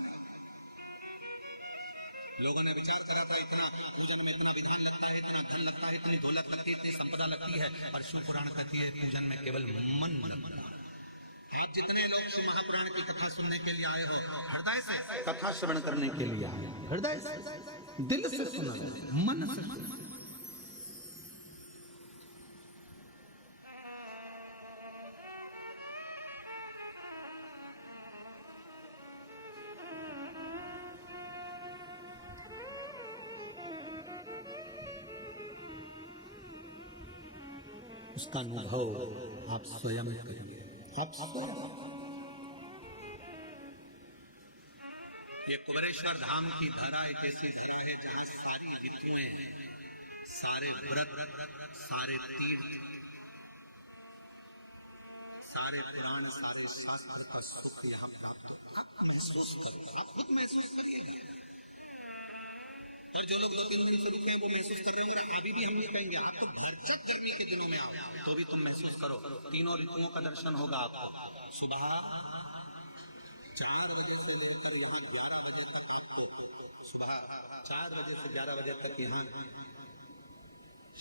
लोगों ने विचार करा था इतना पूजन में इतना विधान लगता है, इतना धन लगता है, इतनी पता लगती है। पर शिव पुराण कहती है पूजन में केवल मन लगना। आप जितने लोग शिव महापुराण की कथा सुनने के लिए आए हो, हृदय से कथा श्रवण करने के लिए आए, हृदय से, दिल से सुना, मन से सुना। उसका अनुभव आप स्वयं करेंगे, आप स्वयं। ये कुबेरेश्वर धाम की धरा एक ऐसी जगह है जहाँ सारी ऋतुएं, सारे व्रत, सारे तीर्थ, सारे पुराण, सारे शास्त्र का सुख यहाँ प्राप्त महसूस करो। आप खुद महसूस करेंगे। और जो लोग 2-3 दिन से रुके वो महसूस करेंगे। अभी भी हम ये कहेंगे आप तो भरसक गर्मी के दिनों में आओ, तो भी तुम महसूस करो। तीनों ऋतुओं का दर्शन होगा आपको। सुबह 4 बजे से लेकर यहाँ 11 बजे तक आपको, सुबह 4 बजे से 11 बजे तक यहाँ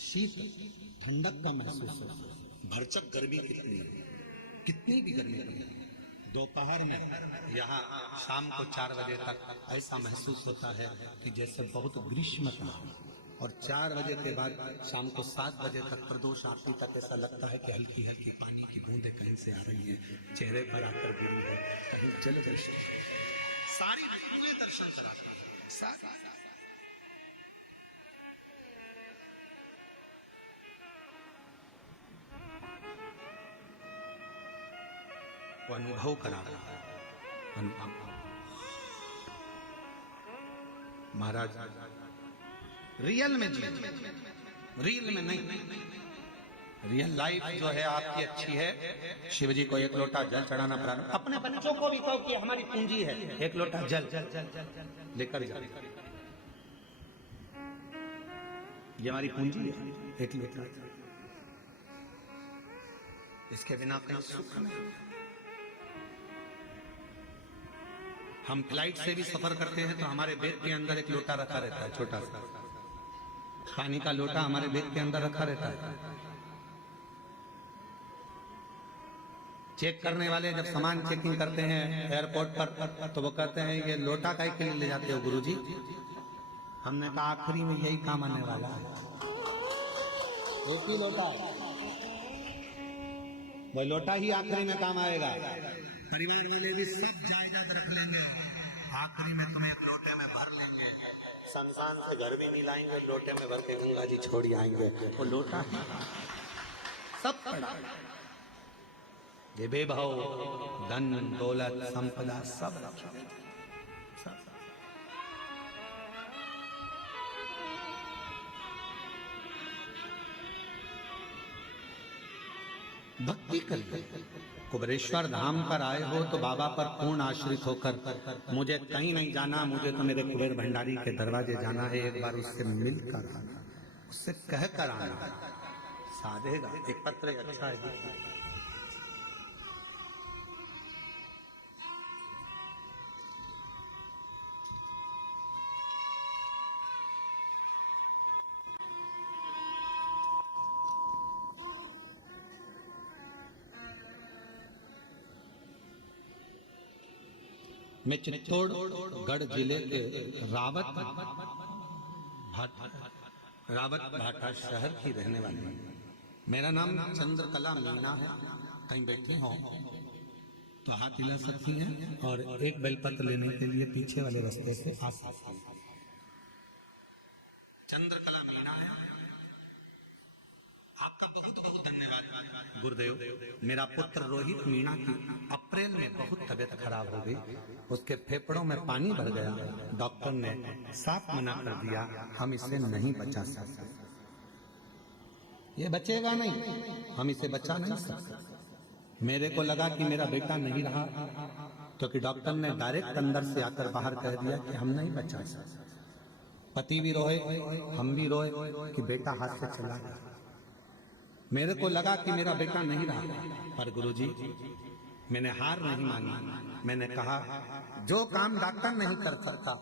शीत ठंडक का महसूस हो। भरसक गर्मी कितनी भी गर्मी है। दोपहर में यहाँ शाम को 4 बजे तक ऐसा महसूस होता है कि जैसे बहुत ग्रीष्म था। और 4 बजे के बाद शाम को 7 बजे तक प्रदोष आरती तक ऐसा लगता है कि हल्की हल्की पानी की बूंदें कहीं से आ रही है, चेहरे पर आकर गिरी है। कहीं जल दर्शन, सारी ऋतुएं दर्शन करा सारी। वो अनुभव करा महाराज। रियल में जी, रियल में नहीं। रियल लाइफ जो है आपकी अच्छी है। शिव जी को 1 लोटा जल चढ़ाना प्रारंभ, अपने बच्चों को भी कहो कि हमारी पूंजी है, 1 लोटा जल लेकर जाओ। ये हमारी पूंजी है, 1 लोटा। इसके बिना कहीं सुख नहीं। हम फ्लाइट से भी सफर करते हैं तो हमारे बैग के अंदर 1 लोटा रखा रहता है, छोटा सा पानी का लोटा हमारे बैग के अंदर रखा रहता है। चेक करने वाले जब सामान चेकिंग करते हैं एयरपोर्ट पर तो वो कहते हैं ये लोटा काहे के लिए ले जाते हो गुरुजी? हमने कहा आखिरी में यही काम आने वाला है, एक ही लोटा है, वो लोटा ही आखिरी में काम आएगा। परिवार वाले भी सब जायदाद रख लेंगे, आखिरी में तुम्हें 1 लोटे में भर लेंगे। शमशान से घर भी नहीं लाएंगे, लोटे में भर के गंगा जी छोड़ आएंगे। वो लोटा ही सब पड़ा, ये बेभाव धन दौलत संपदा सब रखे। भक्ति करिए। कुबेरेश्वर धाम पर आए हो तो बाबा पर पूर्ण आश्रित होकर, मुझे कहीं नहीं जाना, मुझे तो मेरे कुबेर भंडारी के दरवाजे जाना है, एक बार उससे मिलकर आना, उससे कह कर आना, साधेगा। एक पत्र अच्छा है, मैं चित्तौड़गढ़ जिले के रावत भाटा शहर की रहने वाली हूँ। मेरा नाम चंद्रकला मीना है। कहीं बैठे हो तो हाथ हिला सकती हैं और एक बेलपत्र लेने के लिए पीछे वाले रास्ते से आ सकती हैं। चंद्रकला मीना है। आपका बहुत बहुत धन्यवाद गुरुदेव। मेरा पुत्र रोहित मीणा की अप्रैल में बहुत तबीयत खराब हो गई, उसके फेफड़ों में पानी भर गया। डॉक्टर ने साफ मना कर दिया, हम इसे नहीं बचा सकते, ये बचेगा नहीं, हम इसे बचा नहीं सकते। मेरे को लगा कि मेरा बेटा नहीं रहा, क्योंकि डॉक्टर ने डायरेक्ट अंदर से आकर बाहर कह दिया कि हम नहीं बचा सकते। पति भी रोए, हम भी रोए कि बेटा हाथ से चला गया। मेरे को लगा कि मेरा बेटा नहीं रहा, पर गुरुजी मैंने हार नहीं मानी। मैंने कहा जो काम डॉक्टर नहीं कर सकता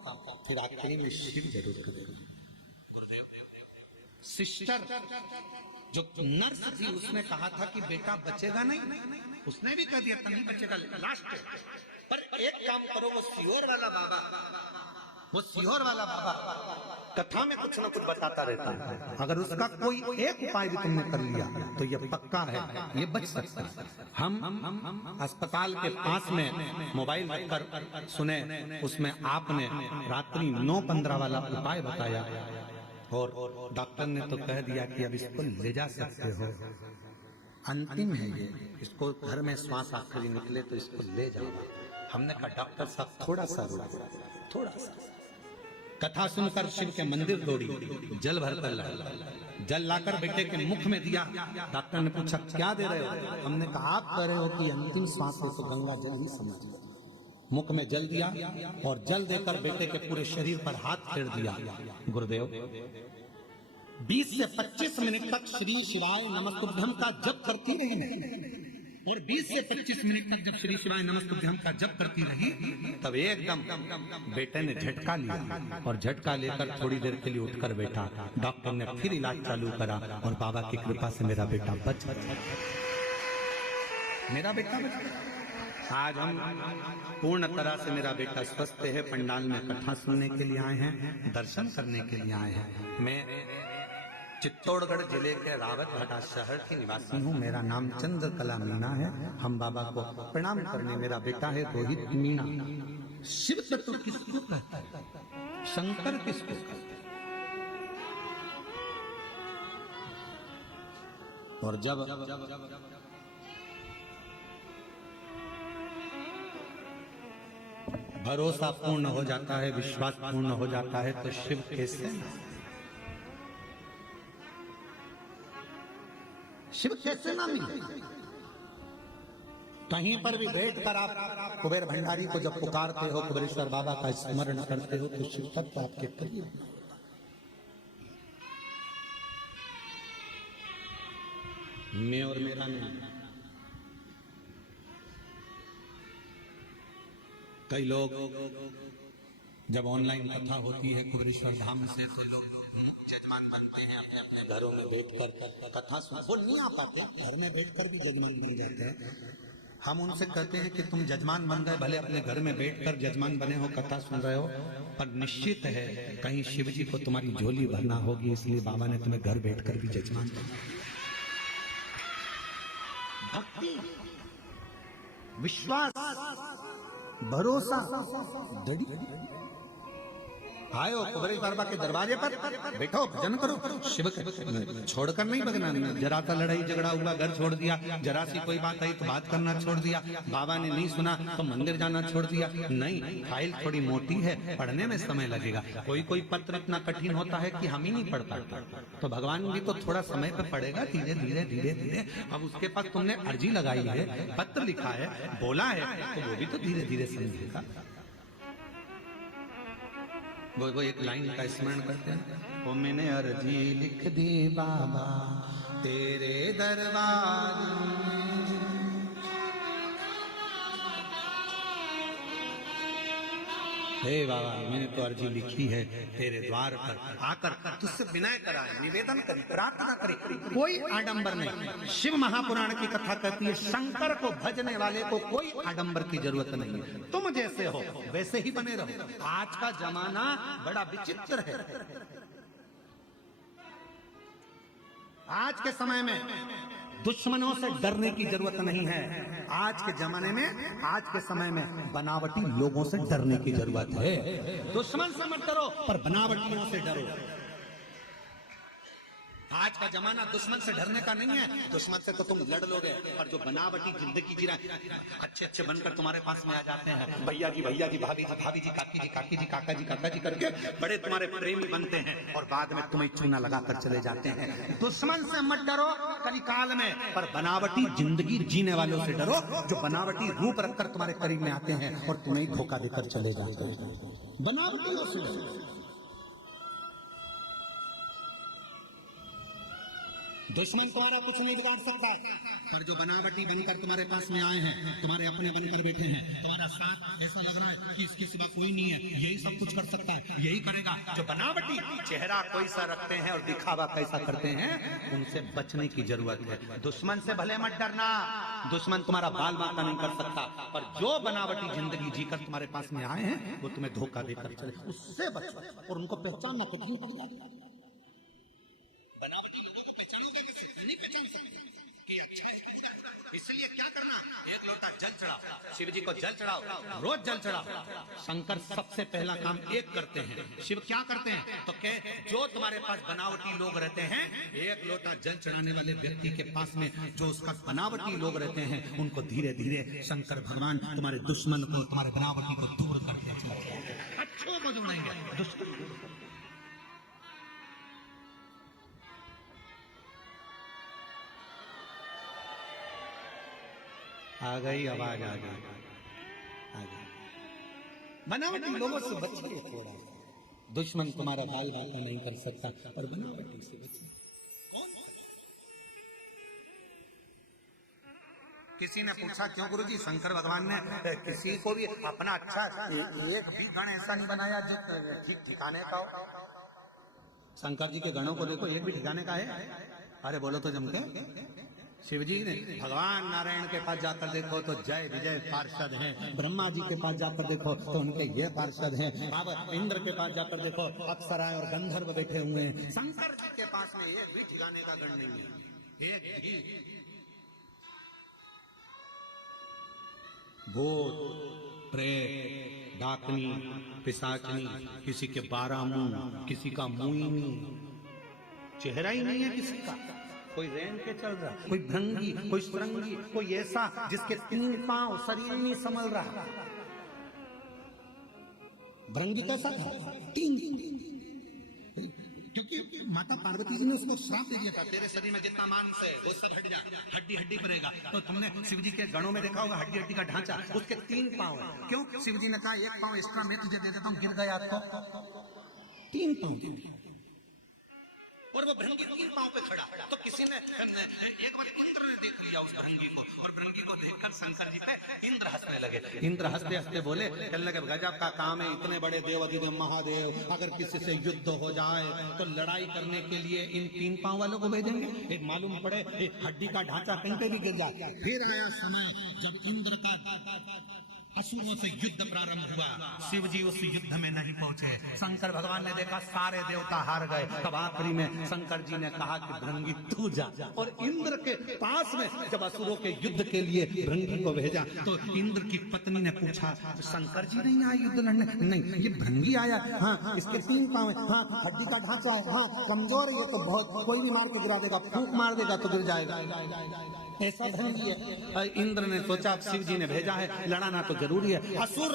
फिर आखिरी में शिव जरूर करेगा। सिस्टर जो नर्स थी उसने कहा था कि बेटा बचेगा नहीं, उसने भी कह दिया था नहीं बचेगा लास्ट। पर एक काम करो, वो सीहोर वाला बाबा, वो सीहोर वाला बाबा कथा में कुछ न कुछ बताता रहता है। अगर उसका कोई एक उपाय भी तुमने कर लिया तो ये पक्का है, ये बच सकता है। हम अस्पताल के पास में मोबाइल रखकर सुने, उसमें आपने रात्रि 9:15 वाला उपाय बताया और डॉक्टर ने तो कह दिया कि अब इसको ले जा सकते हो, अंतिम है ये, इसको घर में श्वास आखिरी निकले तो इसको ले जाओ। हमने कहा डॉक्टर साहब थोड़ा सा रुको, थोड़ा सा। कथा सुनकर शिव के मंदिर दौड़ी, जल भरकर लाई, जल लाकर बेटे के मुख में दिया। डॉक्टर ने पूछा क्या दे रहे हो? हमने कहा आप कह रहे हो कि अंतिम श्वास है तो गंगा जल ही समझ लो। मुख में जल दिया और जल देकर बेटे के पूरे शरीर पर हाथ फेर दिया। गुरुदेव 20 से 25 मिनट तक श्री शिवाय नमस्तुभ्यम का जप करती रही और 20 से 25 मिनट तक जब श्री शिवाय नमस्तुभ्यम का जप करती रही तब एकदम बेटे ने झटका लिया और झटका लेकर थोड़ी देर के लिए उठकर बैठा। डॉक्टर ने फिर इलाज चालू करा और बाबा की कृपा से मेरा बेटा बच गया, मेरा बेटा बच गया। आज हम पूर्ण तरह से मेरा बेटा स्वस्थ है। पंडाल में कथा सुनने के लिए आए हैं, दर्शन करने के लिए आए हैं। मैं चित्तौड़गढ़ जिले के रावतभाटा शहर की निवासी हूँ। मेरा नाम चंद्रकला मीणा है। हम बाबा को प्रणाम करने, मेरा बेटा है रोहित मीणा। शिव तत्व किसको कहता है? शंकर किसको कहता है? और जब भरोसा पूर्ण हो जाता है, विश्वास पूर्ण हो जाता है तो शिव कैसे, शिव कैसे ना मिले? कहीं पर भी बैठ कर आप कुबेर भंडारी को जब पुकारते हो, कुबेरेश्वर बाबा का स्मरण करते हो तो शिव तत्व आपके करीब। मैं और मेरा नहीं। कई लोग जब ऑनलाइन कथा होती है कुबेरेश्वर धाम से तो लोग जजमान बनते हैं, अपने अपने घरों में बैठकर कथा सुन। वो नहीं आ पाते, घर में बैठकर भी जजमान बन जाते हैं। हम उनसे कहते हैं कि तुम जजमान बन गए, भले अपने घर में बैठकर जजमान बने हो, कथा सुन रहे हो, पर निश्चित है कहीं शिव जी को तुम्हारी झोली भरना होगी, इसलिए बाबा ने तुम्हें घर बैठकर भी जजमान बना। भक्ति, विश्वास, भरोसा, दृढ़ आयो कुबेरेश्वर बाबा के दरवाजे पर बैठो, भजन करो। शिव छोड़कर नहीं भगना। जरा सा लड़ाई झगड़ा हुआ, घर छोड़ दिया। जरा सी कोई बात आई तो बात करना छोड़ दिया। बाबा ने नहीं सुना तो मंदिर जाना छोड़ दिया। नहीं, फाइल थोड़ी मोटी है, पढ़ने में समय लगेगा। कोई कोई पत्र इतना कठिन होता है कि हम ही नहीं पढ़ पाते, तो भगवान भी तो थोड़ा समय पर पढ़ेगा, धीरे धीरे धीरे धीरे। अब उसके पास तुमने अर्जी लगाई है, पत्र लिखा है, बोला है, तो वो भी तो धीरे धीरे समझेगा। वो एक लाइन का स्मरण करते हैं, वो मैंने अर्जी लिख दी बाबा तेरे दरबार में। हे बाबा मैंने तो अर्जी लिखी है तेरे द्वार पर आकर तुझसे विनय कराए, निवेदन करी, प्रार्थना करी, कोई आडंबर नहीं। शिव महापुराण की कथा कहती है शंकर को भजने वाले को कोई आडंबर की जरूरत नहीं है। तुम जैसे हो वैसे ही बने रहो। आज का जमाना बड़ा विचित्र है। आज के समय में दुश्मनों से डरने की जरूरत नहीं है। आज के जमाने में, आज के समय में बनावटी लोगों से डरने की जरूरत है। दुश्मन से मत डरो, पर बनावटियों से डरो। आज का जमाना दुश्मन से डरने का नहीं है। दुश्मन से तो तुम लड़ लोगे, और जो बनावटी जिंदगी जी रहे अच्छे अच्छे बनकर तुम्हारे पास में आ जाते हैं, भैया जी, भाभी जी, भाभी जी, काकी जी, काकी जी, काका जी, काका जी करके बड़े तुम्हारे प्रेमी बनते हैं और बाद में तुम्हें चूना लगाकर चले जाते हैं। दुश्मन से मत डरो कलिकाल में, पर बनावटी जिंदगी जीने वालों से डरो, जो बनावटी रूप रखकर तुम्हारे करीब में आते हैं और तुम्हें धोखा देकर चले जाते हैं। बनावटियों से डरो। दुश्मन तुम्हारा कुछ नहीं बिगाड़ सकता, पर जो बनावटी बनकर तुम्हारे पास में आए हैं, तुम्हारे अपने बनकर बैठे हैं, तुम्हारा साथ ऐसा लग रहा है कि इसके सिवा कोई नहीं है, यही सब कुछ कर सकता है, यही करेगा। जो बनावटी चेहरा कोई सा रखते हैं और दिखावा कैसा करते हैं, उनसे बचने की जरूरत है। दुश्मन से भले मत डरना, दुश्मन तुम्हारा बाल बांका नहीं कर सकता, पर जो बनावटी जिंदगी जीकर तुम्हारे पास में आए हैं, वो तुम्हें धोखा देकर चले, उससे बचो। और उनको पहचानना कठिन पड़ जाता है। बनावटी लोगों को पहचानोगे कैसे? नहीं पहचान सकते कि अच्छा है। इसलिए क्या करना, एक लोटा जल चढ़ाओ, शिव जी को जल चढ़ाओ, रोज जल चढ़ाओ। शंकर सबसे पहला काम एक करते हैं। शिव क्या करते हैं तो के जो तुम्हारे पास बनावटी लोग रहते हैं, एक लोटा जल चढ़ाने वाले व्यक्ति के पास में जो उसका बनावटी लोग रहते हैं, उनको धीरे धीरे शंकर भगवान तुम्हारे दुश्मन को, तुम्हारे बनावटी को दूर करते हैं। अच्छों को जोड़ेंगे, दुश्मन आ गई, आवाज आ गई। बनावटी लोगों से बचिए थोड़ा। दुश्मन तुम्हारा बाल बांका नहीं कर सकता, और बनावटी से बचिए। किसी ने पूछा क्यों गुरुजी शंकर भगवान ने किसी को भी अपना अच्छा एक भी गण ऐसा नहीं बनाया जो ठीक ठिकाने का हो? शंकर जी के गणों को देखो, एक भी ठिकाने का है? अरे बोलो तो जम के। शिव जी ने भगवान नारायण के पास जाकर देखो तो जय विजय पार्षद हैं, ब्रह्मा जी के पास जाकर देखो तो उनके ये पार्षद हैं, बाबा इंद्र के पास जाकर देखो अप्सराएं और गंधर्व बैठे हुए हैं। शंकर जी के पास में एक भी ठिकाने का गण नहीं है, एक भी। भूत प्रेत डाकनी पिशाचनी, किसी के 12 मुंह, किसी का मुंह, चेहरा ही नहीं है किसी का। कोई रेंग के चल रहा, कोई भृंगी, कोई सुरंगी, कोई ऐसा जिसके 3 पांव, शरीर नहीं संभल रहा। भृंगी कैसा था? 3, क्योंकि माता पार्वती जी ने उसको श्राप दे दिया था, तेरे शरीर में जितना मांस है वो सब हट जा, हड्डी हड्डी पड़ेगा। तो तुमने शिव जी के गणों में देखा होगा हड्डी हड्डी का ढांचा, उसके 3 पांव है। क्यों? शिव जी ने कहा 1 पांव एक्स्ट्रा मैं तुझे दे देता हूँ, गिर गया तो 3 पांव। और वो भृंगी 3 पांव पे खड़ा, तो किसी ने एक बार इंद्र ने देख लिया उस भृंगी को, और भृंगी को देखकर शंकर जी पे इंद्र हंसने लगे। इंद्र हंसते हंसते बोले, कहने लगे गजब का काम है, इतने बड़े देव अधिदेव महादेव अगर किसी से युद्ध हो जाए तो लड़ाई करने के लिए इन 3 पांव वालों को भेजेंगे? एक मालूम पड़े एक हड्डी का ढांचा कहीं पे भी गिर जाए। फिर आया समय जब इंद्र का असुरों से युद्ध प्रारंभ हुआ, शिव जी उस युद्ध में नहीं पहुंचे। शंकर भगवान ने देखा सारे देवता हार गए। तब आखिरी में शंकर जी ने कहा कि भृंगी तू जा, और इंद्र के पास में जब असुरों के युद्ध के लिए भृंगी को भेजा तो इंद्र की पत्नी ने पूछा शंकर जी नहीं आए युद्ध लड़ने? नहीं, ये भृंगी आया। हाँ, इसके 3 पांव है, हाँ हड्डी का ढांचा है, हाँ कमजोर है, ये तो बहुत कोई भी मार के गिरा देगा, फूंक मार देगा तो गिर जाएगा, ऐसा भृंगी है। इंद्र ने सोचा शिव जी ने भेजा है, लड़ाना तो जरूरी है। असुर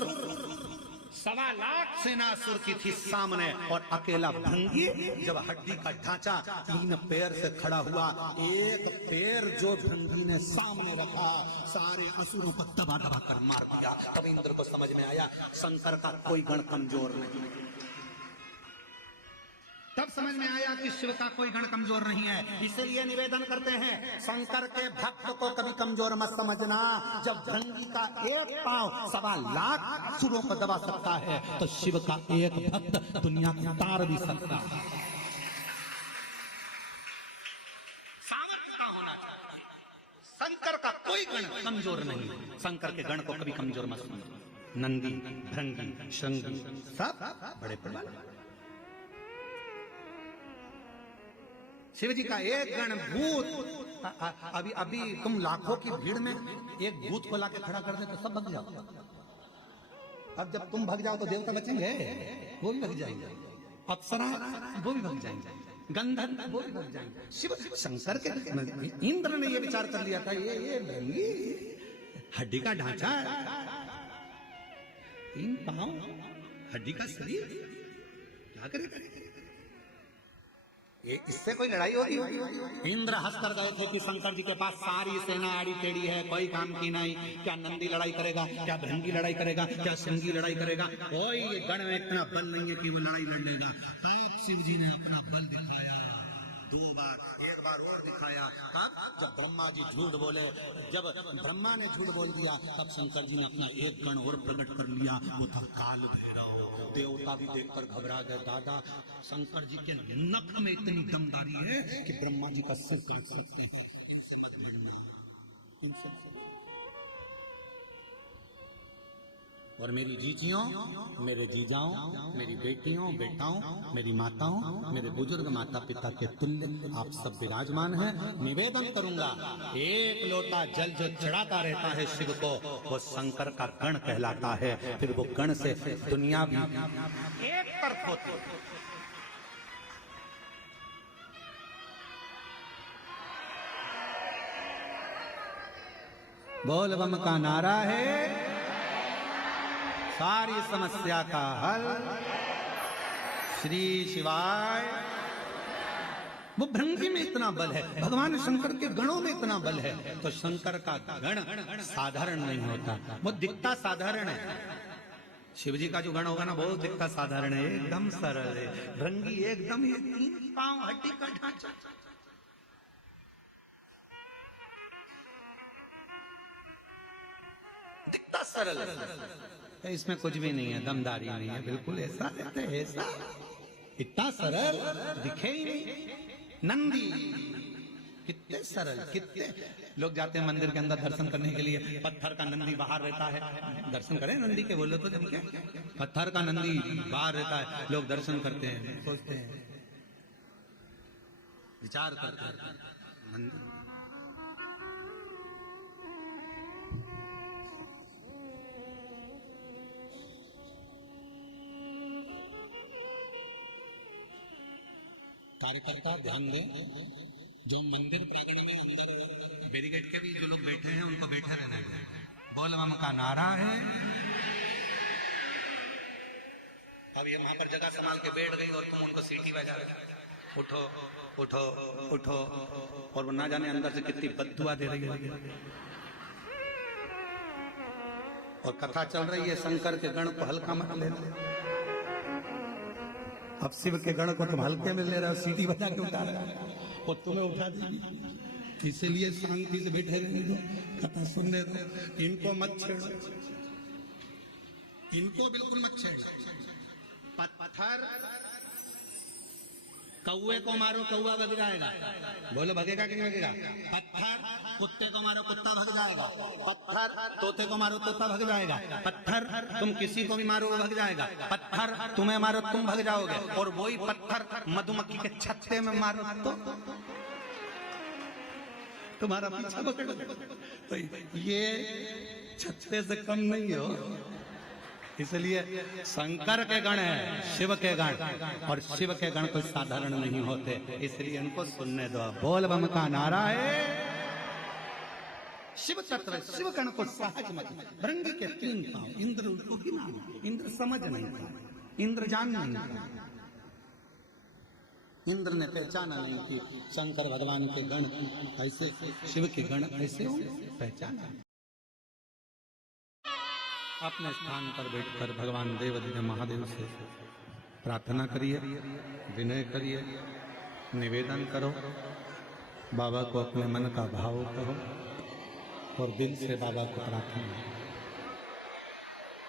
1.25 लाख सेना असुर की थी सामने, और अकेला भृंगी जब हड्डी का ढांचा 3 पैर से खड़ा हुआ, एक पैर जो भृंगी ने सामने रखा, सारे असुरों को दबा दबा कर मार दिया। तब इंद्र को समझ में आया शंकर का कोई गण कमजोर नहीं। तब समझ में आया कि शिव का कोई गण कमजोर नहीं है। इसलिए निवेदन करते हैं शंकर के भक्त को कभी कमजोर मत समझना। जब भृंगी का 1 पांव 1.25 लाख असुरों को दबा सकता है, तो शिव का एक भक्त दुनिया को तार भी सकता है। सामर्थ्य का होना चाहिए। शंकर का कोई गण कमजोर नहीं, शंकर के गण को कभी कमजोर मत समझो। नंदी, भृंगी, शृंगी सब बड़े बड़े। शिव जी का एक गण भूत, अभी तुम लाखों की भीड़ में एक भूत को लाके खड़ा कर दे तो सब भग जाओ। अब जब तुम भग जाओ तो देवता बचेंगे? वो भी भग जाएंगे। अप्सरा वो भी भग जाएंगे, गंधर्व वो भी भग जाएंगे। शिव शंकर के इंद्र ने ये विचार कर लिया था, ये भृंगी हड्डी का ढांचा, 3 पांव, हड्डी का शरीर, क्या करेगा? इससे कोई लड़ाई होगी? इंद्र हंस कर गए थे कि शंकर जी के पास सारी सेना आड़ी टेढ़ी है, कोई काम की नहीं। क्या नंदी लड़ाई करेगा? क्या भृंगी लड़ाई करेगा? क्या श्रृंगी लड़ाई करेगा? कोई गण में इतना बल नहीं है कि वो लड़ाई लड़ लेगा। आप शिव जी ने अपना बल दिखाया, 2 बार, 1 बार और दिखाया। कब? जब ब्रह्मा जी झूठ बोले। जब ब्रह्मा ने झूठ बोल दिया तब शंकर जी ने अपना एक गण और प्रकट कर लिया, वो था काल भैरव। देवता भी देखकर घबरा गए। दादा, शंकर जी के नख में इतनी दमदारी है कि ब्रह्मा जी का सिर तोड़ सकते हैं। इनसे मत भिड़ना, इनसे। और मेरी जीजियों, मेरे जीजाओं, मेरी बेटियों, बेटाओं, मेरी माताओं, मेरे बुजुर्ग माता पिता के तुल्य आप सब विराजमान हैं। निवेदन करूंगा, एक लोटा जल जो चढ़ाता रहता है शिव को, वो शंकर का गण कहलाता है। फिर वो गण से दुनिया भी एक तरफ होती है। बोल बम का नारा है, सारी समस्या का हल। श्री शिवाय। वो भृंगी में इतना बल है, भगवान शंकर के गणों में इतना बल है, तो शंकर का गण साधारण नहीं होता, वो दिखता साधारण है। शिव जी का जो गण होगा ना, वो दिखता साधारण है, एकदम सरल है। भृंगी एकदम ये 3 पांव हड्डी का ढांचा, दिखता सरल है, इसमें कुछ भी नहीं है, दमदारी नहीं है, बिल्कुल ऐसा रहते है, ऐसा इतना सरल दिखे ही नहीं। नंदी कितने सरल, कितने लोग जाते हैं मंदिर के अंदर दर्शन करने के लिए, पत्थर का नंदी बाहर रहता है। दर्शन करें नंदी के, बोलो तो जम के, पत्थर का नंदी बाहर रहता है, लोग दर्शन करते हैं, सोचते हैं, विचार करते हैं। नंदी कार्यकर्ता ध्यान दें, जो मंदिर प्रांगण में अंदर बैरिकेड के भी जो लोग बैठे हैं उनको बैठे रहना है। बोल बम का नारा है। अब ये वहां पर जगह संभाल के बैठ गई और तुम उनको सीटी बजा रहे, उठो उठो उठो, और वो ना जाने अंदर से कितनी बद्दुआ दे रही है। और कथा चल रही है, शंकर के गण को हल्का मत लेना। अब शिव के गण को तुम हल्के में ले रहे हो, सीटी बजा के उठा रहे हो, और तुम्हें उठा देगी। इसलिए शांति से बैठे रहने दो, कथा सुनने दो, इनको मत छेड़ो, इनको बिल्कुल मत छेड़ो। पत्थर कौए को मारो, कौआ भग जाएगा, बोलो भगेगा कि नहीं भगेगा? पत्थर कुत्ते को मारो, कुत्ता भग जाएगा। पत्थर तोते को मारो, तोता भग जाएगा। पत्थर तुम किसी को भी मारो, वो भग जाएगा। पत्थर तुम्हें मारो, तुम भग जाओगे। और वही पत्थर मधुमक्खी के छत्ते में मारो तो तुम्हारा पीछा पकड़, तो ये छत्ते से कम नहीं हो। इसलिए शंकर के गण है, शिव के गण, और शिव के गण कोई साधारण नहीं होते, इसलिए इनको सुनने दो। बोल बम का नारा है। शिव तत्व, शिव गण को सहज मत। भृंगी के 3 पांव, इंद्र उसको भी मानो, इंद्र समझ नहीं था, इंद्र जान नहीं था, इंद्र ने पहचाना नहीं कि शंकर भगवान के गण ऐसे, शिव के गण ऐसे हो, पहचाना। अपने स्थान पर बैठकर भगवान देवदेव महादेव से प्रार्थना करिए, विनय करिए, निवेदन करो, बाबा को अपने मन का भाव करो और दिल से बाबा को प्रार्थना।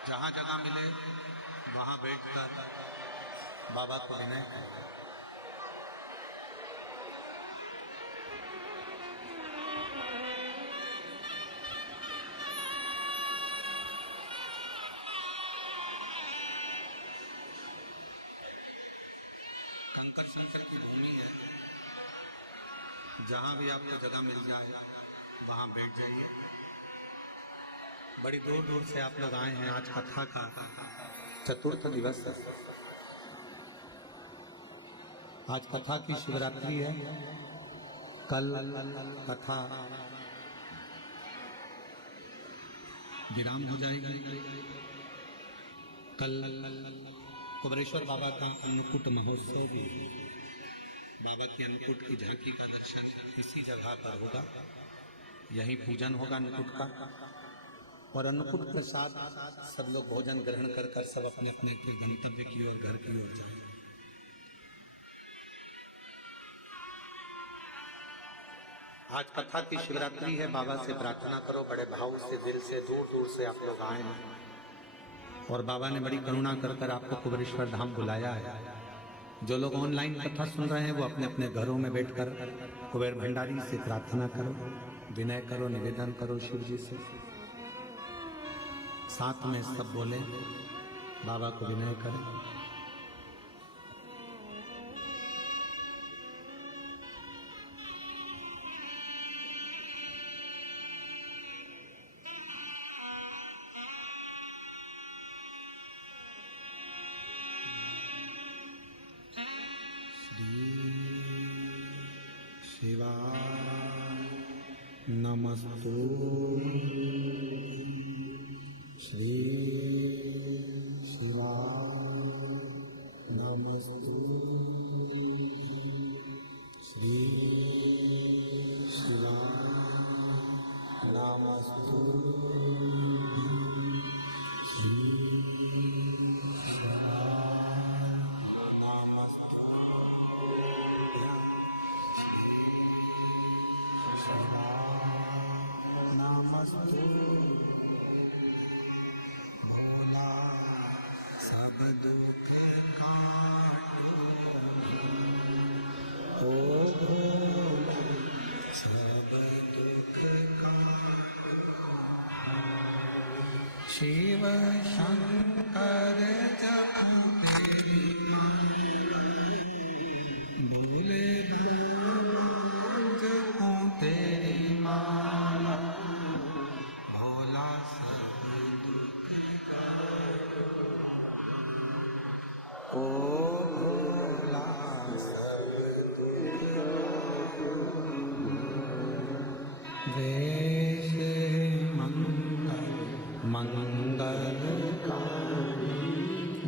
जहाँ जगह मिले वहाँ बैठकर बाबा को विनय करो। कंकर शंकर की भूमि है, जहां भी आपको जगह मिल जाए वहां बैठ जाइए। बड़ी दूर दूर से आप लोग आए हैं, आज कथा का 4th दिवस है, आज कथा की शिवरात्रि है। कल कथा विराम हो जाएगी। कल कुबरेश्वर बाबा का अन्नकूट महोत्सव भी, बाबा की अन्नकूट की झांकी का दर्शन इसी जगह पर होगा, यही पूजन होगा अन्नकूट का। और अन्नकूट के साथ सब लोग भोजन ग्रहण कर सब अपने अपने गंतव्य की ओर, घर की ओर जाएंगे। आज कथा की शिवरात्रि है, बाबा से प्रार्थना करो बड़े भाव से, दिल से, दूर दूर से आप लोग आए हैं और बाबा ने बड़ी करुणा कर कर आपको कुबेरेश्वर धाम बुलाया है। जो लोग ऑनलाइन कथा सुन रहे हैं वो अपने अपने घरों में बैठकर कुबेर भंडारी से प्रार्थना करो, विनय करो, निवेदन करो शिव जी से। साथ में सब बोले, बाबा को विनय करें। शिवाय नमस्तु, श्री शिवाय नमस्तु, श्री शिवाय नमस्तु, श्री नमस्तु, भोला सब दुख काटो, ओ भोला सब दुख काटो, शिव शंकर जपते भोले जपो तेरी माला, भोला सब दुख काटो, ओ भोला सब दुख काटो। वेश मंगल मंगलकारी,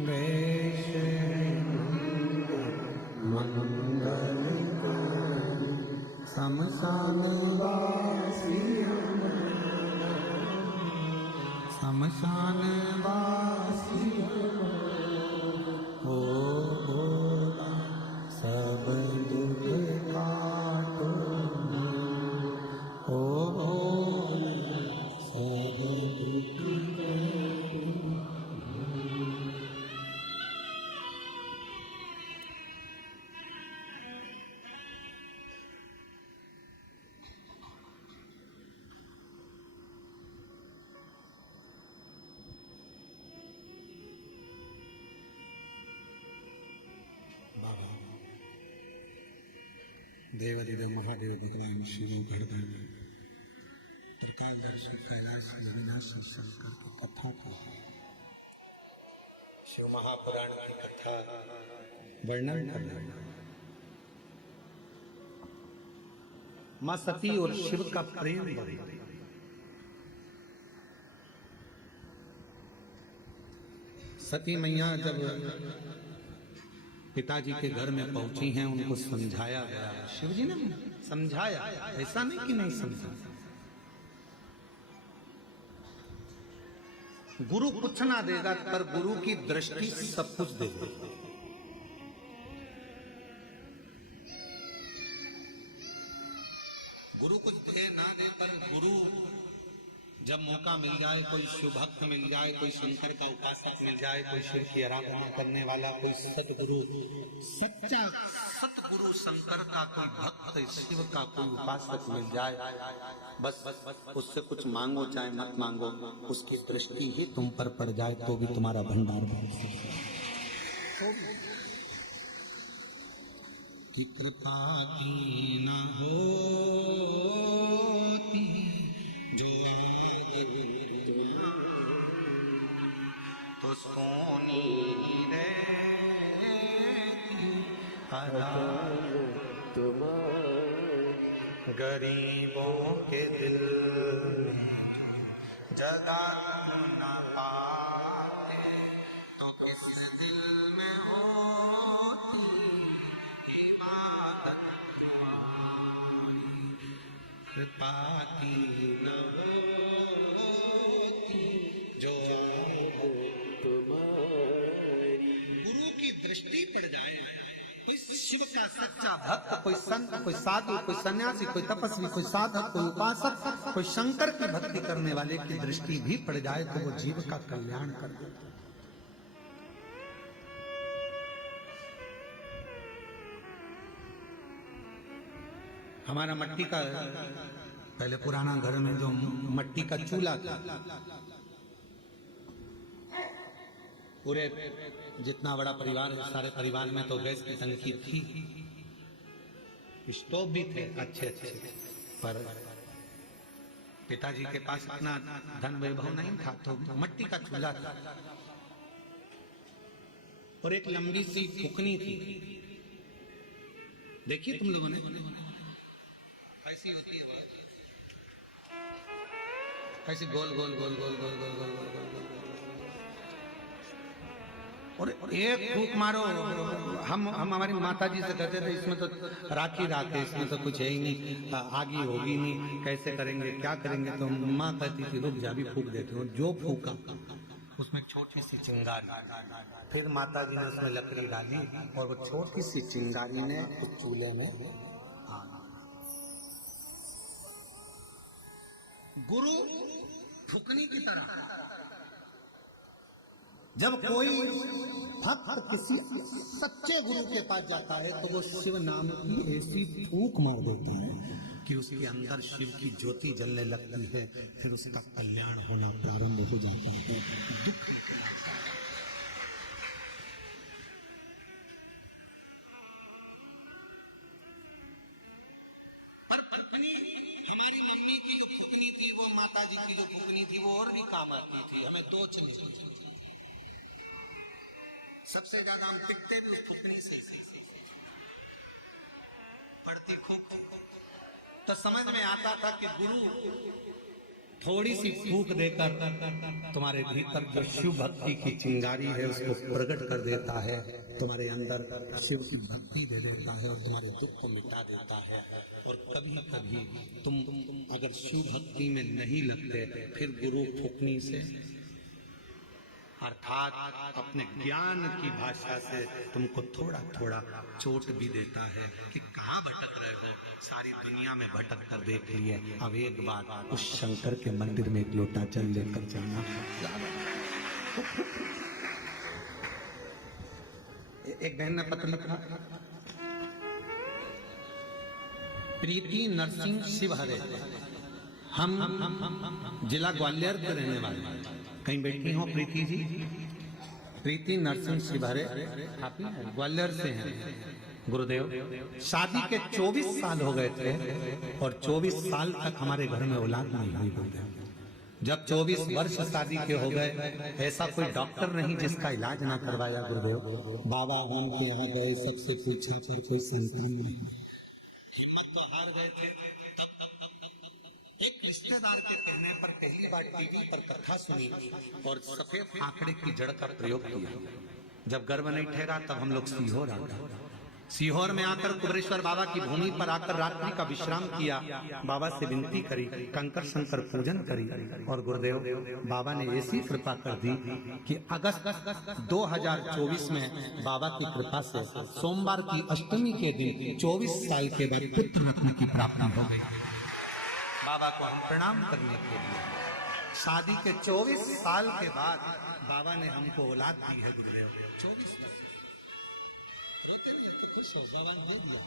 वेश मंगलकारी, शमशान वासी शमशान वासी, ओ भोला सब दुख काटो, ओ भोला सब दुख काटो। बाबा देवादिदेव महादेव भगवान शिव भगवान प्रकाशदर्शी कैलाश अविनाशी शंकर की कथा को, शिव महापुराण की कथा वर्णन कर रहे हैं। मां सती और शिव का प्रेम बढ़े। सती मैया जब पिताजी के घर में पहुंची हैं, उनको समझाया गया, शिव जी ने समझाया, ऐसा नहीं कि नहीं समझा। गुरु कुछ ना देगा पर गुरु की दृष्टि सब कुछ देगा। गुरु कुछ दे ना दे पर गुरु जब मौका मिल जाए, कोई शिव भक्त मिल जाए, कोई शंकर का उपासक मिल जाए, कोई शिव की आराधना करने वाला, कोई सतगुरु, सच्चा सतगुरु शंकर का कोई भक्त, शिव का कोई उपासक मिल जाए, बस उससे कुछ मांगो चाहे मत मांगो, उसकी दृष्टि ही तुम पर पड़ जाए तो भी तुम्हारा भंडार भर सकता। कि कृपा की न होती जो तो सोनी रहती तुम्हारे, गरीबों के दिल जगा न पाते तो किस दिल में होती इबादत तुम्हारी। कृपा की न होती जो तुम्हारी, गुरु की दृष्टि पड़ जाए, कोई शिव का सच्चा भक्त, कोई संत, कोई साधु, कोई सन्यासी, कोई तपस्वी, कोई साधक, कोई उपासक, कोई शंकर की भक्ति करने वाले की दृष्टि भी पड़ जाए तो वो जीव का कल्याण कर देता है। हमारा मट्टी का पहले पुराना घर में जो मट्टी का चूल्हा था, पूरे जितना बड़ा परिवार है सारे परिवार में तो गैस की टंकी थी, स्टोव भी थे अच्छे अच्छे, पर पिताजी के पास इतना धन वैभव नहीं था तो मट्टी का चूल्हा था और एक लंबी सी फुकनी थी। देखिए तुम लोगों ने कैसी होती है, कैसी गोल गोल गोल गोल गोल गोल गोल गोल गोल और एक फूंक मारो। हम हमारी माता जी से कहते थे इसमें तो राखी राख है, इसमें तो कुछ है ही नहीं, आगी होगी नहीं, कैसे करेंगे क्या करेंगे। तो माँ कहती थी रुक जा भी फूंक देती हूँ। जो फूका उसमें छोटी सी चिंगारी, फिर माता जी ने उसमें लकड़ी डाली और वो छोटी सी चिंगारी ने उस चूल्हे में गुरु फुकनी की तरह। जब कोई भक्त किसी सच्चे गुरु के पास जाता है तो वो शिव नाम की ऐसी फूंक मार देता है कि उसके अंदर शिव की ज्योति जलने लगती है, फिर उसका कल्याण होना प्रारंभ हो जाता है। पर फुकनी हमारी मम्मी की जो फुकनी थी, वो माता जी की जो फुकनी थी, वो और भी काम आती थी, हमें तो नहीं। सबसे ज्यादा हम पिटते भी फुकनी से पड़ती खूब। तो समझ में आता था कि गुरु थोड़ी सी फूंक देकर तुम्हारे भीतर जो शिव भक्ति की चिंगारी है उसको प्रकट कर देता है, तुम्हारे अंदर शिव की भक्ति दे देता है और तुम्हारे दुख को मिटा देता है। और कभी कभी तुम अगर शिव भक्ति में नहीं लगते फिर गुरु फुकनी से अर्थात अपने ज्ञान की भाषा से तुमको थोड़ा थोड़ा चोट भी देता है कि कहाँ भटक रहे हो, सारी दुनिया में भटक कर देख लिए, अब एक बार उस शंकर के मंदिर में एक लोटा जल लेकर जाना। एक बहन ने पत्र लिखा, प्रीति नरसिंह शिवहरे, हम जिला ग्वालियर के रहने वाले। कहीं बैठी हो प्रीति जी? प्रीति नरसिंह शिवहरे, आप ग्वालियर से हैं। गुरुदेव, शादी के 24 साल हो गए थे और 24 साल तक हमारे घर में औलाद नहीं हुई। गुरुदेव, जब 24 वर्ष शादी के हो गए, ऐसा कोई डॉक्टर नहीं जिसका इलाज ना करवाया। गुरुदेव, बाबा हम के यहाँ गए, सबसे पूछा पर कोई संतान नहीं, हिम्मत तो हार गए थे। एक रिश्तेदार के कहने पर पहली बार टीवी पर कथा सुनी और सफेद आंकड़े की जड़ का प्रयोग किया। जब गर्भ नहीं ठहरा तब हम लोग सीहोर आ गए। सीहोर में आकर कुबरेश्वर बाबा की भूमि पर आकर रात्रि का विश्राम किया, बाबा से विनती करी, कंकर शंकर पूजन करी और गुरुदेव बाबा ने ऐसी कृपा कर दी कि अगस्त 2024 में बाबा की कृपा से सोमवार की अष्टमी के दिन 24 साल के बाद पुत्र रत्न की प्राप्ति हो गई। बाबा को हम प्रणाम करने के लिए शादी के 24 साल के बाद बाबा ने हमको औलाद दी है। गुरुदेव 24 खुश हो, बाबा ने दे दिया।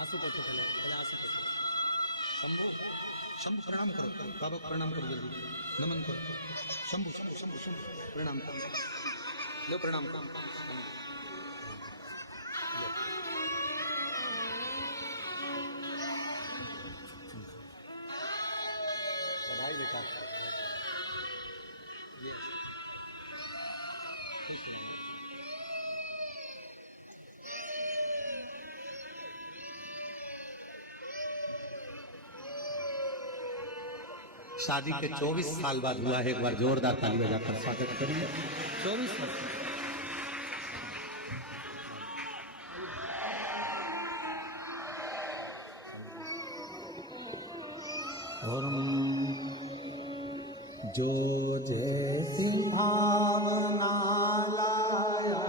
आंसू पोछो, पहले आंसू पोछो। शंभू शंभू प्रणाम करो, बाबा को प्रणाम करो, जल्दी नमन करो। शंभू शंभू शंभू शंभू प्रणाम करो, लो प्रणाम करो। भाई बेटा ये शादी के 24 साल बाद हुआ है। एक बार जोरदार ताली बजाकर स्वागत करिए। 24 वर्ष और जो जैसी भावना लाया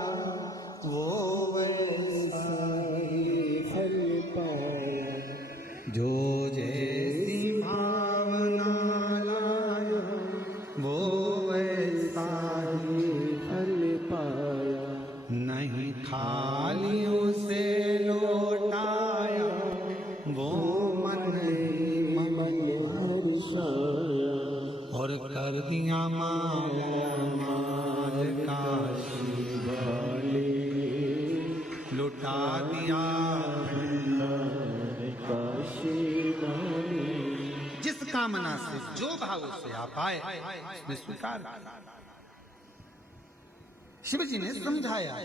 गालियों से लौटाया वो मन हर्षाया और कर दिया माल काशी वाले लुटा दिया काशी वाले। जिस कामना से जो भाव से आप आए उसने स्वीकार किया। शिव जी ने समझाया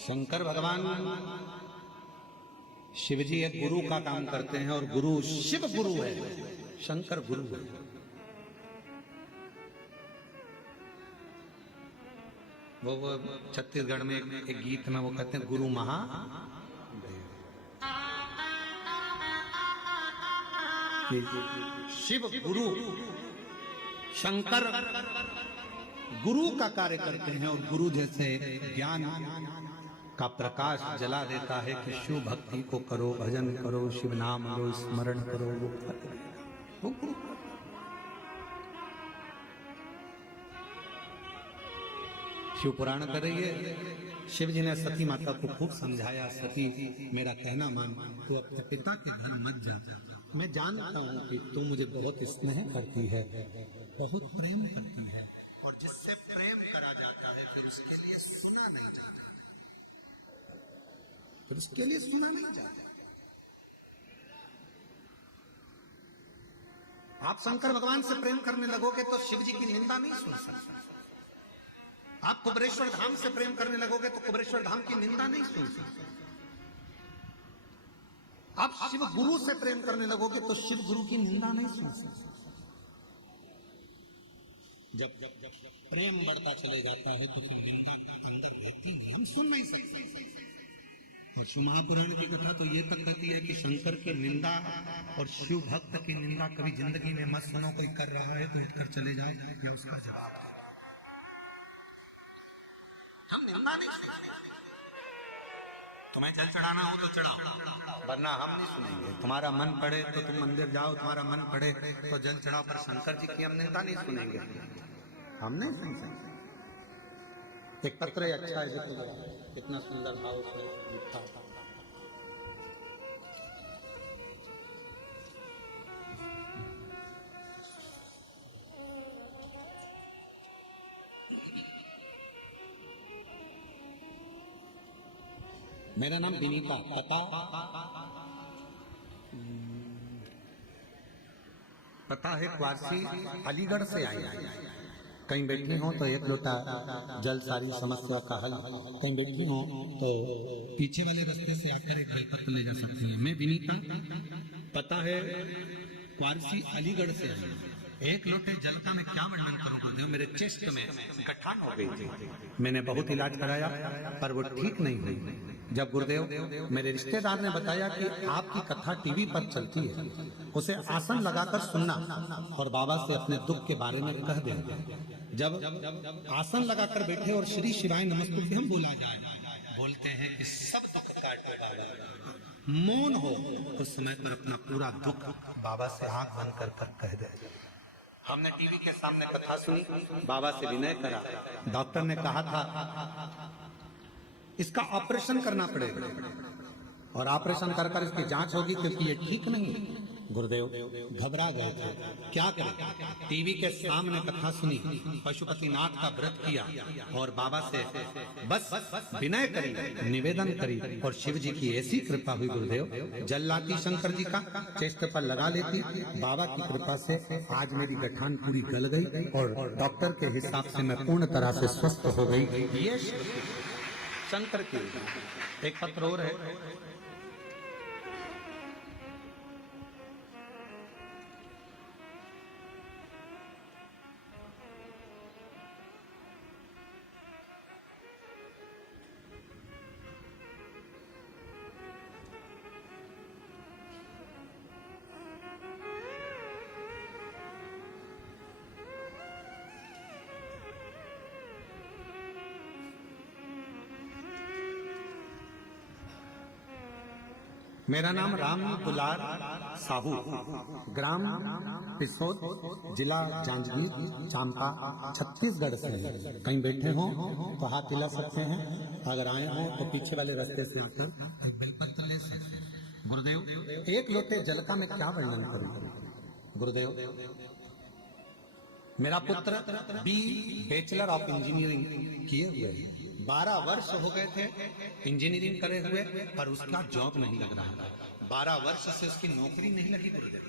शंकर भगवान शिव जी एक गुरु का काम करते हैं और गुरु शिव गुरु है, शंकर गुरु है। वो छत्तीसगढ़ में एक गीत में वो कहते हैं गुरु महा शिव गुरु शंकर गुरु का कार्य करते हैं और गुरु जैसे ज्ञान का प्रकाश जला देता है कि शिव भक्ति को करो, भजन करो, शिव नाम लो, स्मरण करो, वो फल मिलेगा। वो गुरु शिव पुराण कर रही है। शिव जी ने सती माता को खूब समझाया, सती मेरा कहना मान, तू अपने पिता के घर मत जा। मैं जानता हूं कि तू मुझे बहुत स्नेह करती है, बहुत प्रेम करती है, और जिससे प्रेम करा जाता है फिर उसके लिए सुना नहीं जाता, फिर उसके लिए सुना नहीं जाता। आप शंकर भगवान से प्रेम करने लगोगे तो शिव जी की निंदा नहीं सुन सकते। आप कुबरेश्वर धाम से प्रेम करने लगोगे तो कुबरेश्वर धाम की निंदा नहीं सुन सकते। आप शिव गुरु से प्रेम करने लगोगे तो शिव गुरु की निंदा नहीं सुन सकते। जब प्रेम बढ़ता चले जाता है तो फिर निंदा अंदर रहती नहीं, हम सुन नहीं सकते। और शिव महापुराण की कथा तो ये तक कहती है कि शंकर की निंदा और शिव भक्त की निंदा कभी जिंदगी में मत सुनो। कोई कर रहा है तो उठकर चले जाए या उसका जवाब। हम निंदा नहीं सुनेंगे। तुम्हें जल चढ़ाना हो तो चढ़ाओ, वरना हम नहीं सुनेंगे। तुम्हारा मन पड़े तो तुम मंदिर जाओ, तुम्हारा मन पड़े तो जल चढ़ाओ, पर शंकर जी की हम निंदा नहीं सुनेंगे। हम नहीं सुन सकते। एक पत्र अच्छा है, देखो कितना सुंदर भाव से लिखा। मेरा नाम विनीता, पता है क्वारसी अलीगढ़ से आई। कहीं बैठी हो तो एक लोटा जल सारी समस्या का हल, कहीं बैठी हो तो पीछे वाले रास्ते से आकर एक बेलपत्र ले जा सकती है। मैं विनीता, पता है क्वारसी अलीगढ़ से आई। एक लोटे जल का मैं क्या वर्णन करूं, मेरे चेस्ट में गठान हो गई थी। मैंने बहुत इलाज कराया पर वो ठीक नहीं हुई। जब गुरुदेव मेरे रिश्तेदार ने बताया कि आपकी कथा टीवी पर चलती है, उसे आसन लगाकर सुनना और बाबा से अपने दुख के बारे में कह देना। जब आसन लगाकर बैठे और श्री शिवाय नमस्तुभ्यम बोला जाए, बोलते हैं कि सब दुख काट देगा। मौन हो उस समय पर अपना पूरा दुख बाबा से आंख बंद कर कह दे। हमने टीवी के सामने कथा सुनी, बाबा से विनय करा। डॉक्टर ने कहा था इसका ऑपरेशन करना पड़ेगा और ऑपरेशन कर इसकी जांच होगी क्योंकि ये ठीक नहीं है। गुरुदेव घबरा गए थे, क्या करें। टीवी के सामने कथा सुनी, पशुपतिनाथ का व्रत किया और बाबा से बस विनय करी, निवेदन करी और शिव जी की ऐसी कृपा हुई गुरुदेव, जल लाती शंकर जी का, चेस्ट पर लगा लेती। बाबा की कृपा से आज मेरी गठान पूरी गल गई और डॉक्टर के हिसाब से मैं पूर्ण तरह से स्वस्थ हो गई। ये शंकर की। एक पत्र और है, मेरा नाम राम दुलार साहू, ग्राम पिसोद, जिला जांजगीर चांपा छत्तीसगढ़ से हैं। कहीं बैठे हों तो हाथ हिला सकते हैं, अगर आए हों तो पीछे वाले रास्ते से आकर एक बेलपत्र ले सकते हैं। गुरुदेव, एक लोटे जल का मैं क्या वर्णन करूं? गुरुदेव, मेरा पुत्र बी बैचलर ऑफ इंजीनियरिंग किए हुए 12 वर्ष हो गए थे इंजीनियरिंग करे हुए, पर उसका जॉब नहीं लग रहा था। 12 वर्ष से उसकी नौकरी नहीं लगी गुरुदेव।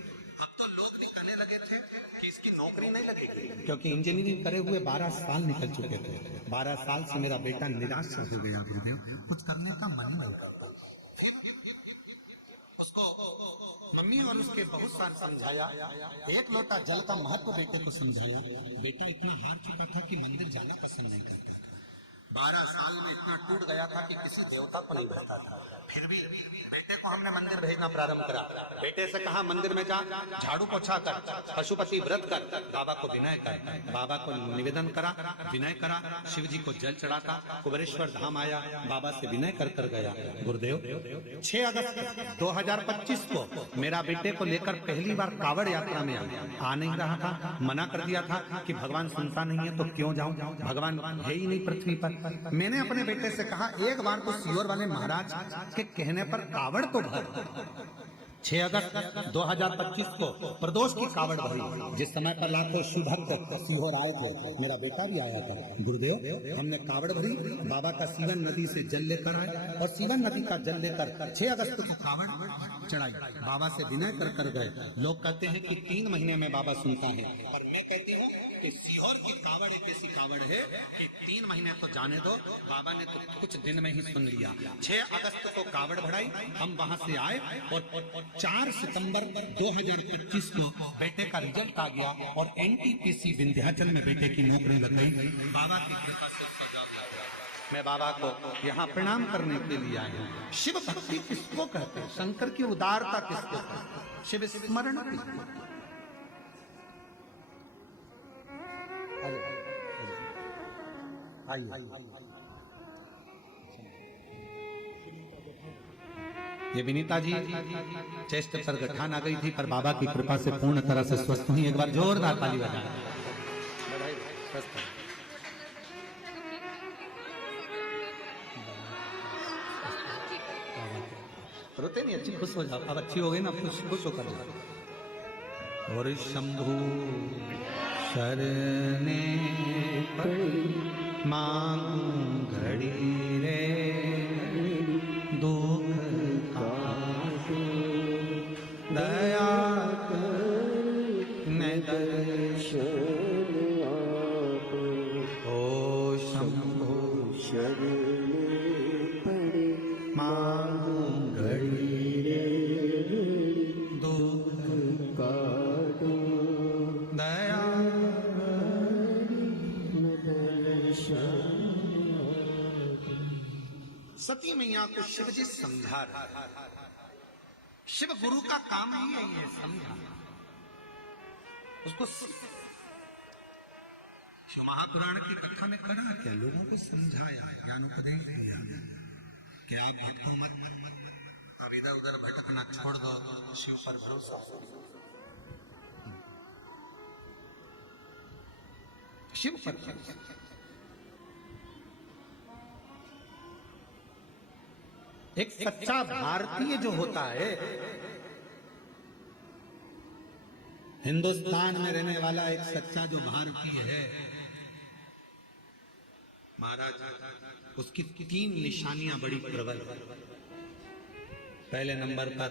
अब तो लोग भी कहने लगे थे कि इसकी नौकरी नहीं लगेगी, क्योंकि इंजीनियरिंग करे हुए 12 साल निकल चुके थे। 12 साल से मेरा बेटा निराश हो गया गुरुदेव, कुछ करने का मन नहीं करता। उसको मम्मी और उसके बहुत सारे समझाया, एक लोटा जल का महत्व बेटे को समझाया। बेटा इतना हार चुका था कि मंदिर जाना पसंद नहीं करता। 12 साल में इतना टूट गया था कि किसी देवता को नहीं भरता था। फिर भी बेटे को हमने मंदिर भेजना प्रारंभ करा। बेटे से कहा मंदिर में जा, झाड़ू पोछा कर, पशुपति व्रत कर, बाबा को विनय कर। बाबा को निवेदन करा, विनय करा, शिव जी को जल चढ़ाता, कुबेरेश्वर धाम आया, बाबा से विनय कर कर गया। गुरुदेव, 6 अगस्त 2025 को मेरा बेटे को लेकर पहली बार कावड़ यात्रा में आ नहीं रहा था। मना कर दिया था कि भगवान सुनता नहीं है तो क्यों जाऊं, भगवान है ही नहीं पृथ्वी पर। मैंने अपने बेटे से कहा एक बार तो सीहोर वाले महाराज के कहने पर कावड़ तो भर। 6 अगस्त 2025 को प्रदोष की कावड़ भरी, जिस समय पर लाखों शिव भक्त सीहोर आए थे, मेरा बेटा भी आया था। गुरुदेव, हमने कावड़ भरी, बाबा का सीवन नदी से जल लेकर आए और सीवन नदी का जल लेकर 6 अगस्त को कावड़ चढ़ाई, बाबा से विनय कर कर गए। लोग कहते हैं कि 3 महीने में बाबा सुनता है, पर मैं कहती हूँ कि सीहोर की कावड़ एक ऐसी कावड़ है कि 3 महीने तो जाने दो, बाबा ने तो कुछ दिन में ही सुन लिया। 6 अगस्त को कावड़ बढ़ाई, हम वहां से आए और 4 सितंबर 2025 को बेटे का रिजल्ट आ गया और एनटीपीसी विंध्याचल में बेटे की नौकरी लग गई। बाबा की कृपा से उसका जॉब लग गया। मैं बाबा को यहाँ प्रणाम करने के लिए आया हूँ। शिव भक्ति किसको कहते हैं? शंकर की उदारता किसको कहते हैं? शिव स्मरण किसको? ये विनीता जी चेस्ट पर गठान आ गई थी, पर बाबा की कृपा से पूर्ण तरह से स्वस्थ हुई। एक बार जोरदार ताली बजाएं। रोते नहीं, अच्छी खुश हो जाओ। अब अच्छी हो गई ना, खुश होकर जाओ। और शंभु शरणे मांग घड़ी रे दुख काटो, दया कर न दर्शन आपो। ओ शंभो शरणे पड़े मांग घड़ी रे दुख काटो, दया सती मैया को शिव जी समझा रहे। शिव गुरु का काम ही है ये समझा, उसको शिव महापुराण की कथा में करा क्या, लोगों को समझाया, ज्ञानोपदेश दिया कि आप भटको मत, अब इधर उधर भटकना छोड़ दो, शिव पर भरोसा। शिव पर एक सच्चा भारतीय जो होता है, हिंदुस्तान में रहने वाला एक सच्चा जो भारतीय है महाराज, उसकी 3 निशानियां बड़ी प्रबल। पहले नंबर पर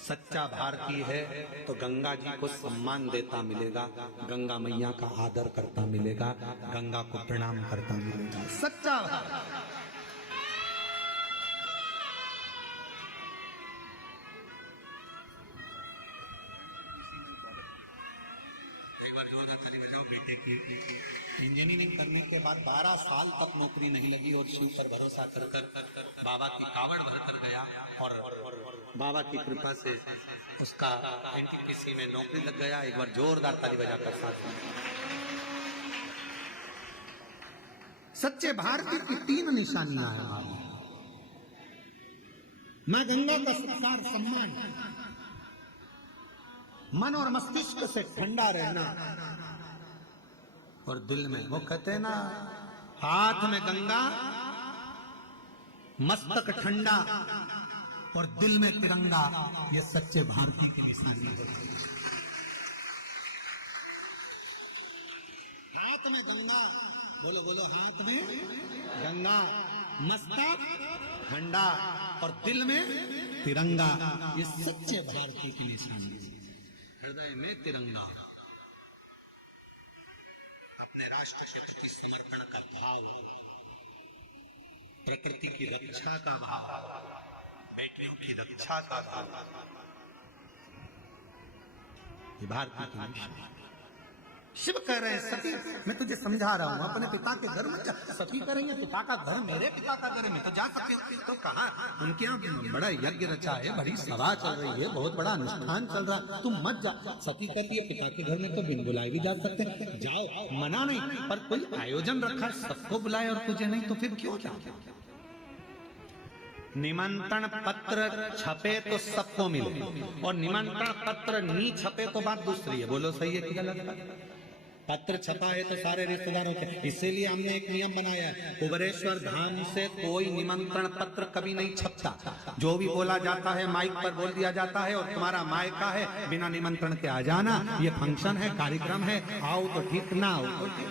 सच्चा भारतीय है तो गंगा जी को सम्मान देता मिलेगा, गंगा मैया का आदर करता मिलेगा, गंगा को प्रणाम करता मिलेगा। सच्चा भारतीय। बेटे की इंजीनियरिंग करने के बाद 12 साल तक नौकरी नहीं लगी और शिव पर भरोसा कर कर बाबा की कावड़ भरकर गया और बाबा की कृपा से उसका एनटीपीसी में नौकरी लग गया। एक बार जोरदार ताली बजाकर साथ में। सच्चे भारतीय की 3 निशानियां हैं। मां गंगा का सत्कार सम्मान, मन और मस्तिष्क से ठंडा रहना। और दिल में, वो कहते हैं ना, हाथ में गंगा, मस्तक ठंडा और दिल में तिरंगा, ये सच्चे भारतीय की निशानी है। हाथ में गंगा, बोलो बोलो, हाथ में गंगा, मस्तक ठंडा और दिल में तिरंगा, ये सच्चे भारतीय की निशानी है। हृदय में तिरंगा, अपने राष्ट्र के प्रति समर्पण का भाव, प्रकृति की रक्षा का भाव, बेटियों की रक्षा का भाव, ये भारतीय की निशानी है। शिव कह रहे हैं, सती मैं तुझे समझा रहा हूं, अपने पिता के घर में जा। सती कह रही है, पिता का घर मेरे पिता का घर है, मैं तो जा सकती हूँ। तो कहा, उनके यहाँ बड़ा यज्ञ रचा है, बड़ी सभा चल रही है, बहुत बड़ा अनुष्ठान चल रहा है, तुम मत जा। सती कहती है, पिता के घर में तो बिन बुलाए भी जा सकते हैं, जाओ, मना नहीं, पर कोई आयोजन रखा, सबको बुलाए और तुझे नहीं, तो फिर क्यों जाओ? निमंत्रण पत्र छपे तो सबको मिले, और निमंत्रण पत्र नहीं छपे तो बात दूसरी है। बोलो सही है कि गलत? पत्र छपा है तो सारे रिश्तेदारों के, इसीलिए हमने एक नियम बनाया है, कुबेरेश्वर धाम से कोई निमंत्रण पत्र कभी नहीं छपता। जो भी बोला जाता है माइक पर बोल दिया जाता है, और तुम्हारा मायका है, बिना निमंत्रण के आ जाना, ये फंक्शन है, कार्यक्रम है, आओ तो ठीक, ना आओ तो ठीक।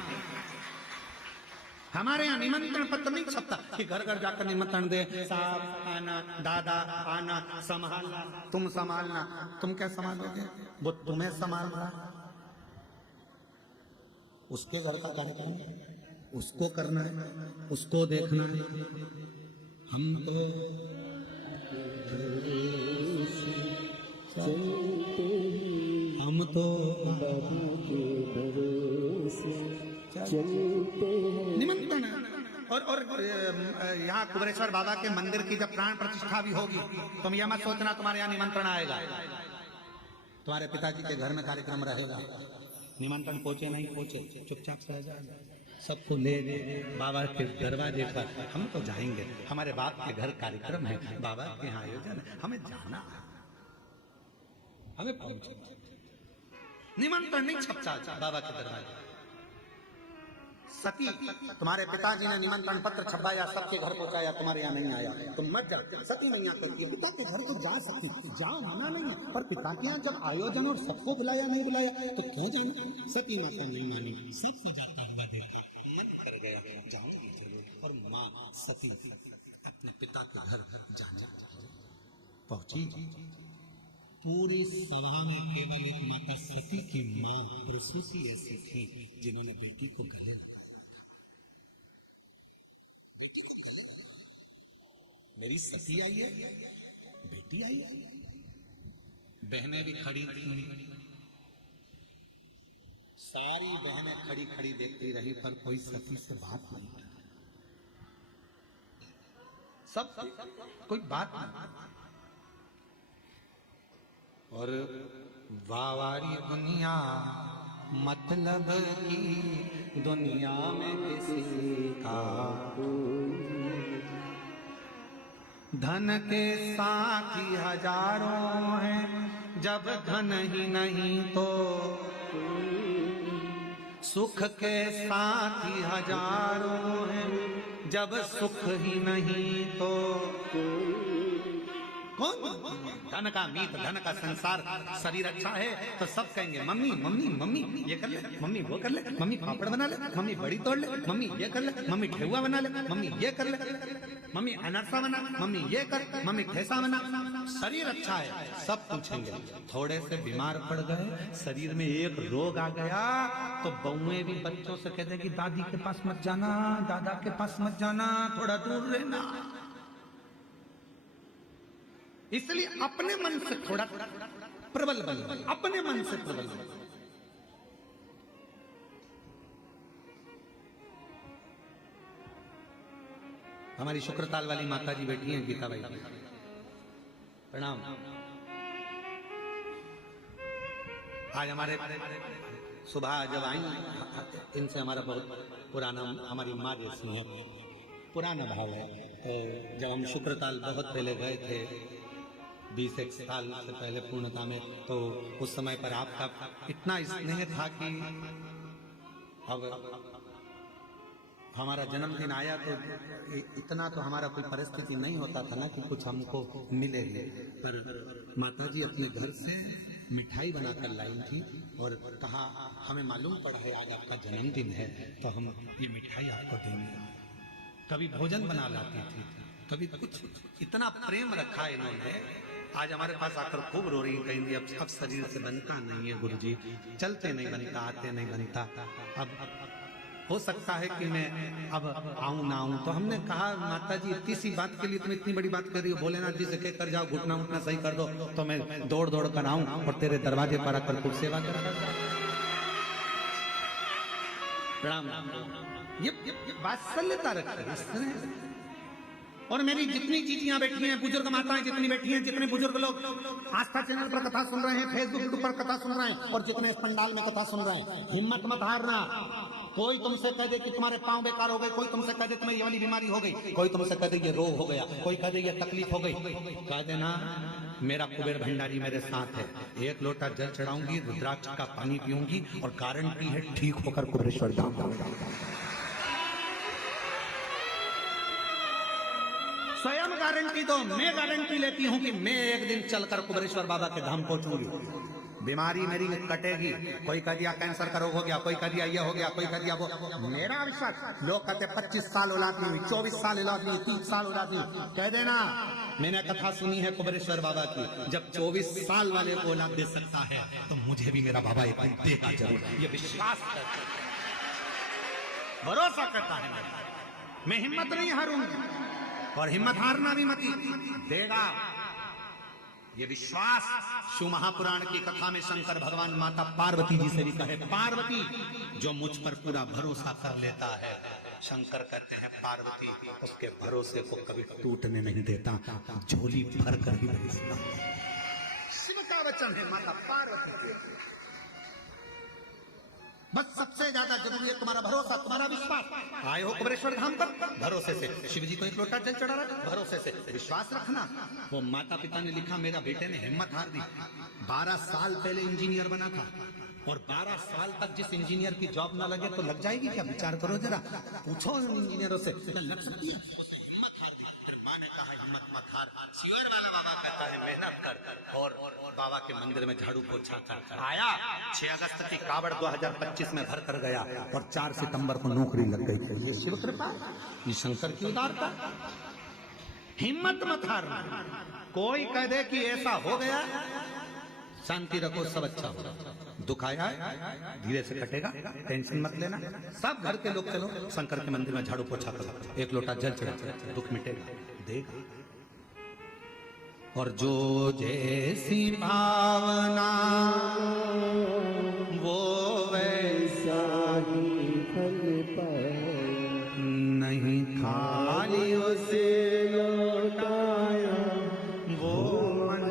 हमारे यहाँ निमंत्रण पत्र नहीं छपता कि घर घर जाकर निमंत्रण दे, साहब आना, दादा आना, संभालना, तुम संभालना। तुम क्या संभालोगे? वो तुम्हें संभाल रहा है, उसके घर का कार्यक्रम उसको करना है, उसको देखना है। हम तो निमंत्रण। और यहाँ कुबेरेश्वर बाबा के मंदिर की जब प्राण प्रतिष्ठा भी होगी, तुम यह मत सोचना तुम्हारे यहाँ निमंत्रण आएगा। तुम्हारे पिताजी के घर में कार्यक्रम रहेगा, निमंत्रण पहुंचे नहीं पहुंचे, चुपचाप से रह जाए, सबको ले बाबा के दरवाजे पर। हम तो जाएंगे, हमारे बाप के घर कार्यक्रम है, बाबा के यहाँ आयोजन है, हमें जाना है, हमें पहुंचे। निमंत्रण नहीं छपता बाबा के दरवाजे। सती, तुम्हारे पिताजी ने निमंत्रण पत्र छपाया, सबके घर पहुंचाया, तुम्हारे यहाँ नहीं आया, तुम मत जा। सती नहीं आती, पिता के घर तो जा सकती, जाओ, मना नहीं है, पर पिता के यहाँ जब आयोजन और सबको बुलाया नहीं बुलाया तो क्यों जाना? सती माता नहीं मानी, सबको जाता हुआ देखा, मन कर गया, जाऊंगी जरूर। और माँ सती अपने पिता के घर जाना पहुंची। पूरी सभा में केवल एक माता सती की माँ प्रसूति ऐसी थी जिन्होंने बेटी को गले, मेरी सती आई है, बेटी आई है। बहनें भी खड़ी थी, सारी बहनें खड़ी खड़ी देखती रही, पर कोई सती से बात नहीं, सब कोई बात नहीं। और वावारी दुनिया मतलब की दुनिया में किसी का धन के साथी हजारों हैं, जब धन ही नहीं तो सुख के साथी हजारों हैं, जब सुख ही नहीं तो कौन? धन का मीत, धन का संसार। शरीर अच्छा है तो सब कहेंगे मम्मी मम्मी मम्मी ये कर ले, मम्मी वो कर ले, मम्मी पापड़ बना ले, मम्मी बड़ी तोड़ ले, मम्मी ये कर ले, मम्मी ठेहुआ बना ले, मम्मी ये कर ले, मम्मी अनरसा बना, मम्मी ये कर, मम्मी ठेसा बना। शरीर अच्छा है सब पूछेंगे। थोड़े से बीमार पड़ गए, शरीर में एक रोग आ गया, तो बहुएं भी बच्चों से कहते कि दादी के पास मत जाना, दादा के पास मत जाना, थोड़ा दूर रहना। इसलिए अपने मन से थोड़ा प्रबल बन, अपने मन से प्रबल बन। हमारी शुक्रताल वाली माता जी बैठी हैं, गीता भाई, प्रणाम। आज हमारे सुबह जब आई, इनसे हमारा बहुत पुराना, हमारी माँ जैसी है, पुराना भाव है। तो जब हम शुक्रताल बहुत पहले गए थे 20 साल से पहले पूर्णता में, तो उस समय पर आपका इतना स्नेह था कि अब हमारा जन्मदिन आया तो इतना तो हमारा कोई परिस्थिति नहीं होता था ना कि कुछ हमको मिले, पर माता जी अपने घर से मिठाई बनाकर लाई थी और कहा हमें मालूम पड़ा है आज आपका जन्मदिन है तो हम ये मिठाई आपको देंगे। कभी भोजन बना लाती थी, कभी कुछ, इतना प्रेम रखा इन्होंने। आज हमारे पास आकर खूब रो रही, कहेंगी अब शरीर से बनता नहीं है गुरुजी, चलते नहीं बनता, आते नहीं बनता, अब हो सकता है कि मैं अब आऊं ना आऊं। तो हमने कहा माता जी इतनी सी बात के लिए तुम इतनी बड़ी बात कर रही हो, भोलेनाथ जी से कह कर जाओ घुटना उठना सही कर दो तो मैं दौड़ दौड़ कर आऊं और तेरे दरवाजे पर आकर खूब सेवा कर। प्रणाम। ये वात्सल्यता रखी। और मेरी जितनी चीटियां बैठी हैं, बुजुर्ग माताएं जितनी बैठी हैं, जितने बुजुर्ग लोग आस्था चैनल पर कथा सुन रहे हैं, फेसबुक पर कथा सुन रहे हैं और जितने पंडाल में कथा सुन रहे हैं, हिम्मत मत हारना। कोई तुमसे कह दे कि तुम्हारे पांव बेकार हो गए, कोई तुमसे कह दे तुम्हें ये वाली बीमारी हो गई, कोई तुमसे कह दे ये रोग हो गया, कोई कह दे ये तकलीफ हो गई, कह देना मेरा कुबेर भंडारी मेरे साथ है। 1 लोटा जल चढ़ाऊंगी, रुद्राक्ष का पानी पीऊंगी और गारंटी है ठीक होकर कुबेरेश्वर धाम जाऊंगा। स्वयं गारंटी दो, मैं गारंटी लेती हूं कि मैं एक दिन चलकर कुबेरेश्वर बाबा के धाम पहुंचूंगी। बीमारी मेरी कटेगी। कोई कह दिया कैंसर का रोग हो गया, कोई कह दिया ये हो गया, कोई कह दिया वो। मेरा विश्वास, लोग कहते 25 साल औलाद नहीं हुई, 24 साल औलाद नहीं, 30 साल औलाद नहीं, कह देना मैंने कथा सुनी है कुबेरेश्वर बाबा की, जब 24 साल वाले को औलाद दे सकता है तो मुझे भी मेरा बाबा एक दिन देगा जरूर। ये विश्वास करता है, भरोसा करता है। मैं हिम्मत नहीं हारूंगी और हिम्मत हारना भी मत देगा। ये विश्वास शिव महापुराण की कथा में शंकर भगवान माता पार्वती जी से भी कहे, पार्वती जो मुझ पर पूरा भरोसा कर लेता है, शंकर कहते हैं पार्वती उसके भरोसे को कभी टूटने नहीं देता, झोली भर कर ही भेजता। शिव का वचन है माता पार्वती के। बस सबसे ज्यादा जरूरी है तुम्हारा भरोसा, तुम्हारा विश्वास। आए हो कुबेरेश्वर धाम पर, भरोसे से शिव जी को 1 लोटा जल चढ़ा रहा, भरोसे से विश्वास रखना। वो माता पिता ने लिखा, मेरा बेटे ने हिम्मत हार दी। 12 साल पहले इंजीनियर बना था और 12 साल तक जिस इंजीनियर की जॉब ना लगे तो लग जाएगी क्या? विचार करो जरा, पूछो इंजीनियरों से, लग सकती है? उसने हिम्मत हार दी। फिर माँ ने कहा हिम्मत मत हार, शिवन वाला बाबा कहता है मेहनत कर और बाबा के मंदिर में झाड़ू पोछा कर। आया 6 अगस्त की कावड़ 2025 में भर कर गया और 4 सितंबर को नौकरी लग गई। ये शिव कृपा, ये शंकर की उदारता। हिम्मत मत हारना। कोई कह दे कि ऐसा हो गया, शांति रखो, सब अच्छा होगा। दुख आया धीरे से कटेगा, टेंशन मत लेना। सब घर के लोग चलो शंकर के मंदिर में झाड़ू पोछा करो, 1 लोटा जल चढ़ा, दुख मिटेगा। देख, और जो जैसी भावना वो वैसा ही फल पाया, नहीं खाली उसे लौटाया, वो मन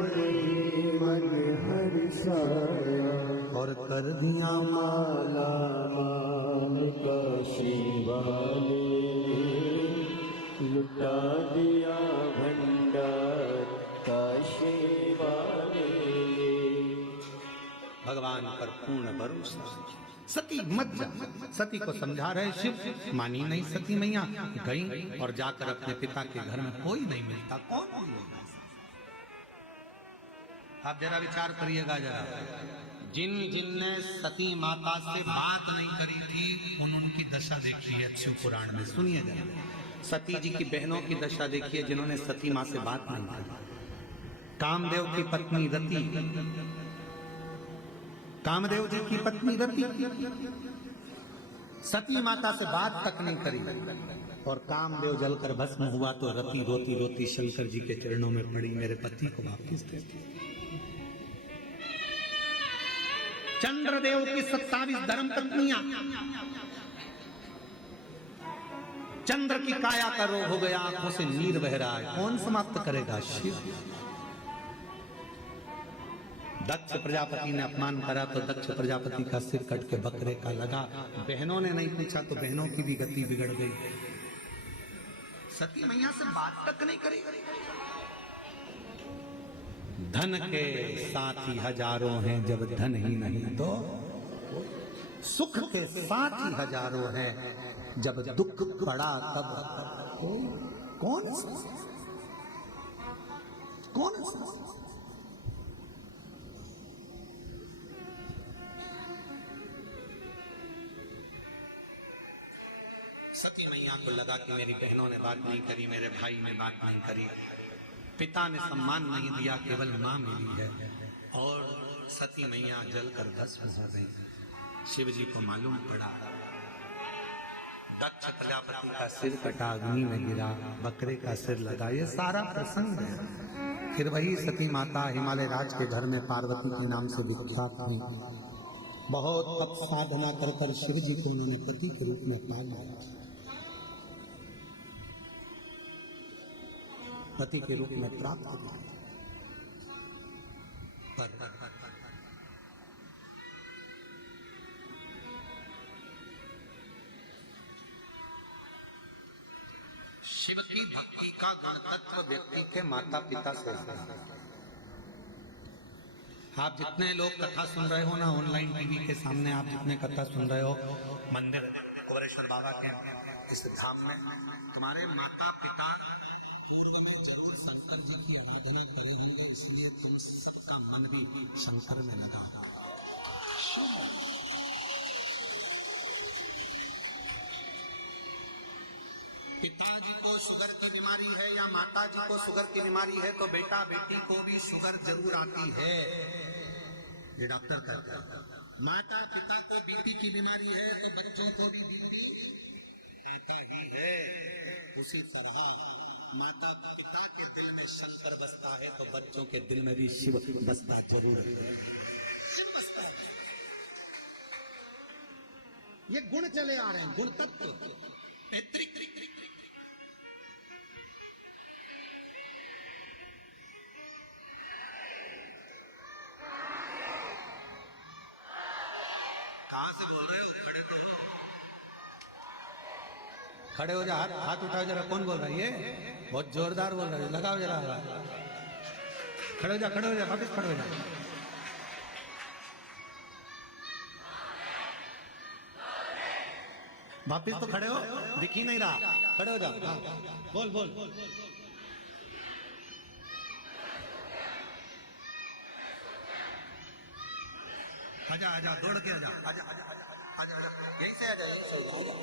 हर्षाया और कर दिया माला मान का शिवाने, लुटा दिया भंडार का शिवाने। भगवान पर पूर्ण भरोसा। सती मत जा। सती को समझा रहे शिव, मानी नहीं सती मैया, गई और जाकर अपने पिता के घर में कोई नहीं मिलता। कौन मिलेगा? आप जरा विचार करिएगा जरा। जिनने सती माता से बात नहीं करी थी उनकी दशा देखी है शिव पुराण में, सुनिए जरा। सती जी की बहनों की दशा देखिए जिन्होंने सती मां से बात नहीं की। कामदेव की पत्नी रति, कामदेव जी की पत्नी रति सती माता से बात तक नहीं करी और कामदेव जलकर भस्म हुआ तो रति रोती रोती शंकर जी के चरणों में पड़ी, मेरे पति को वापस दे। चंद्रदेव की 27 धर्म पत्नियां, चंद्र की काया का रोग हो गया, आंखों से नीर बह रहा है, कौन समाप्त करेगा? शिव। दक्ष प्रजापति ने अपमान करा तो दक्ष प्रजापति का सिर कट के बकरे का लगा। बहनों ने नहीं पूछा तो बहनों की भी गति बिगड़ गई। सती मैया से बात तक नहीं करी। धन के साथी हजारों हैं, जब धन ही नहीं तो सुख के साथी हजारों हैं, जब दुख पड़ा तब कौन कौन सती मैया को लगा कि मेरी बहनों ने बात नहीं करी, मेरे भाई ने बात नहीं करी, पिता ने सम्मान नहीं दिया, केवल मां मिली है, और सती मैया जलकर भस्म हो गई। शिव जी को मालूम पड़ा, दक्ष प्रजापति का सिर कटा, अग्नि में गिरा, बकरे का सिर लगा, ये सारा प्रसंग है। फिर वही सती माता हिमालय राज के घर में पार्वती के नाम से विख्यात थी। बहुत तप साधना कर कर शिव जी को उन्होंने पति के रूप में पा लिया, पति के रूप में प्राप्त किया। शिव की भक्ति का गणतत्व व्यक्ति के माता पिता से है। आप जितने लोग कथा सुन रहे हो ना, ऑनलाइन टीवी के सामने आप जितने कथा सुन रहे हो, मंदिर कोरेश्वर बाबा के इस धाम में तुम्हारे माता पिता पूर्व में जरूर शंकर जी की आराधना करे होंगे, इसलिए तुम सबका मन भी शंकर में लगा। पिताजी को शुगर की बीमारी है या माताजी को शुगर की बीमारी है तो बेटा बेटी को भी शुगर जरूर आती है, ये डॉक्टर कहता है। माता पिता को बीपी की बीमारी है तो बच्चों को भी बीपी आता ही है। उसी तरह माता पिता के दिल में शंकर बसता है तो बच्चों के दिल में भी शिव बसता जरूर है। ये गुण चले आ रहे हैं, गुण तत्व पैतृक। कहां से बोल रहे हो? खड़े हो जा, हाथ उठाओ जरा। कौन बोल रहा है? ये बहुत जोरदार बोल रहा है, लगाओ जरा। खड़े हो जा, खड़े हो जा, वापस खड़े हो जा। वापिस तो खड़े हो, दिख ही नहीं रहा, खड़े हो जा। बोल बोल। आजा आजा, दौड़ के आजा, आजा आजा आजा आजा, यहीं से आजा, यहीं से आजा।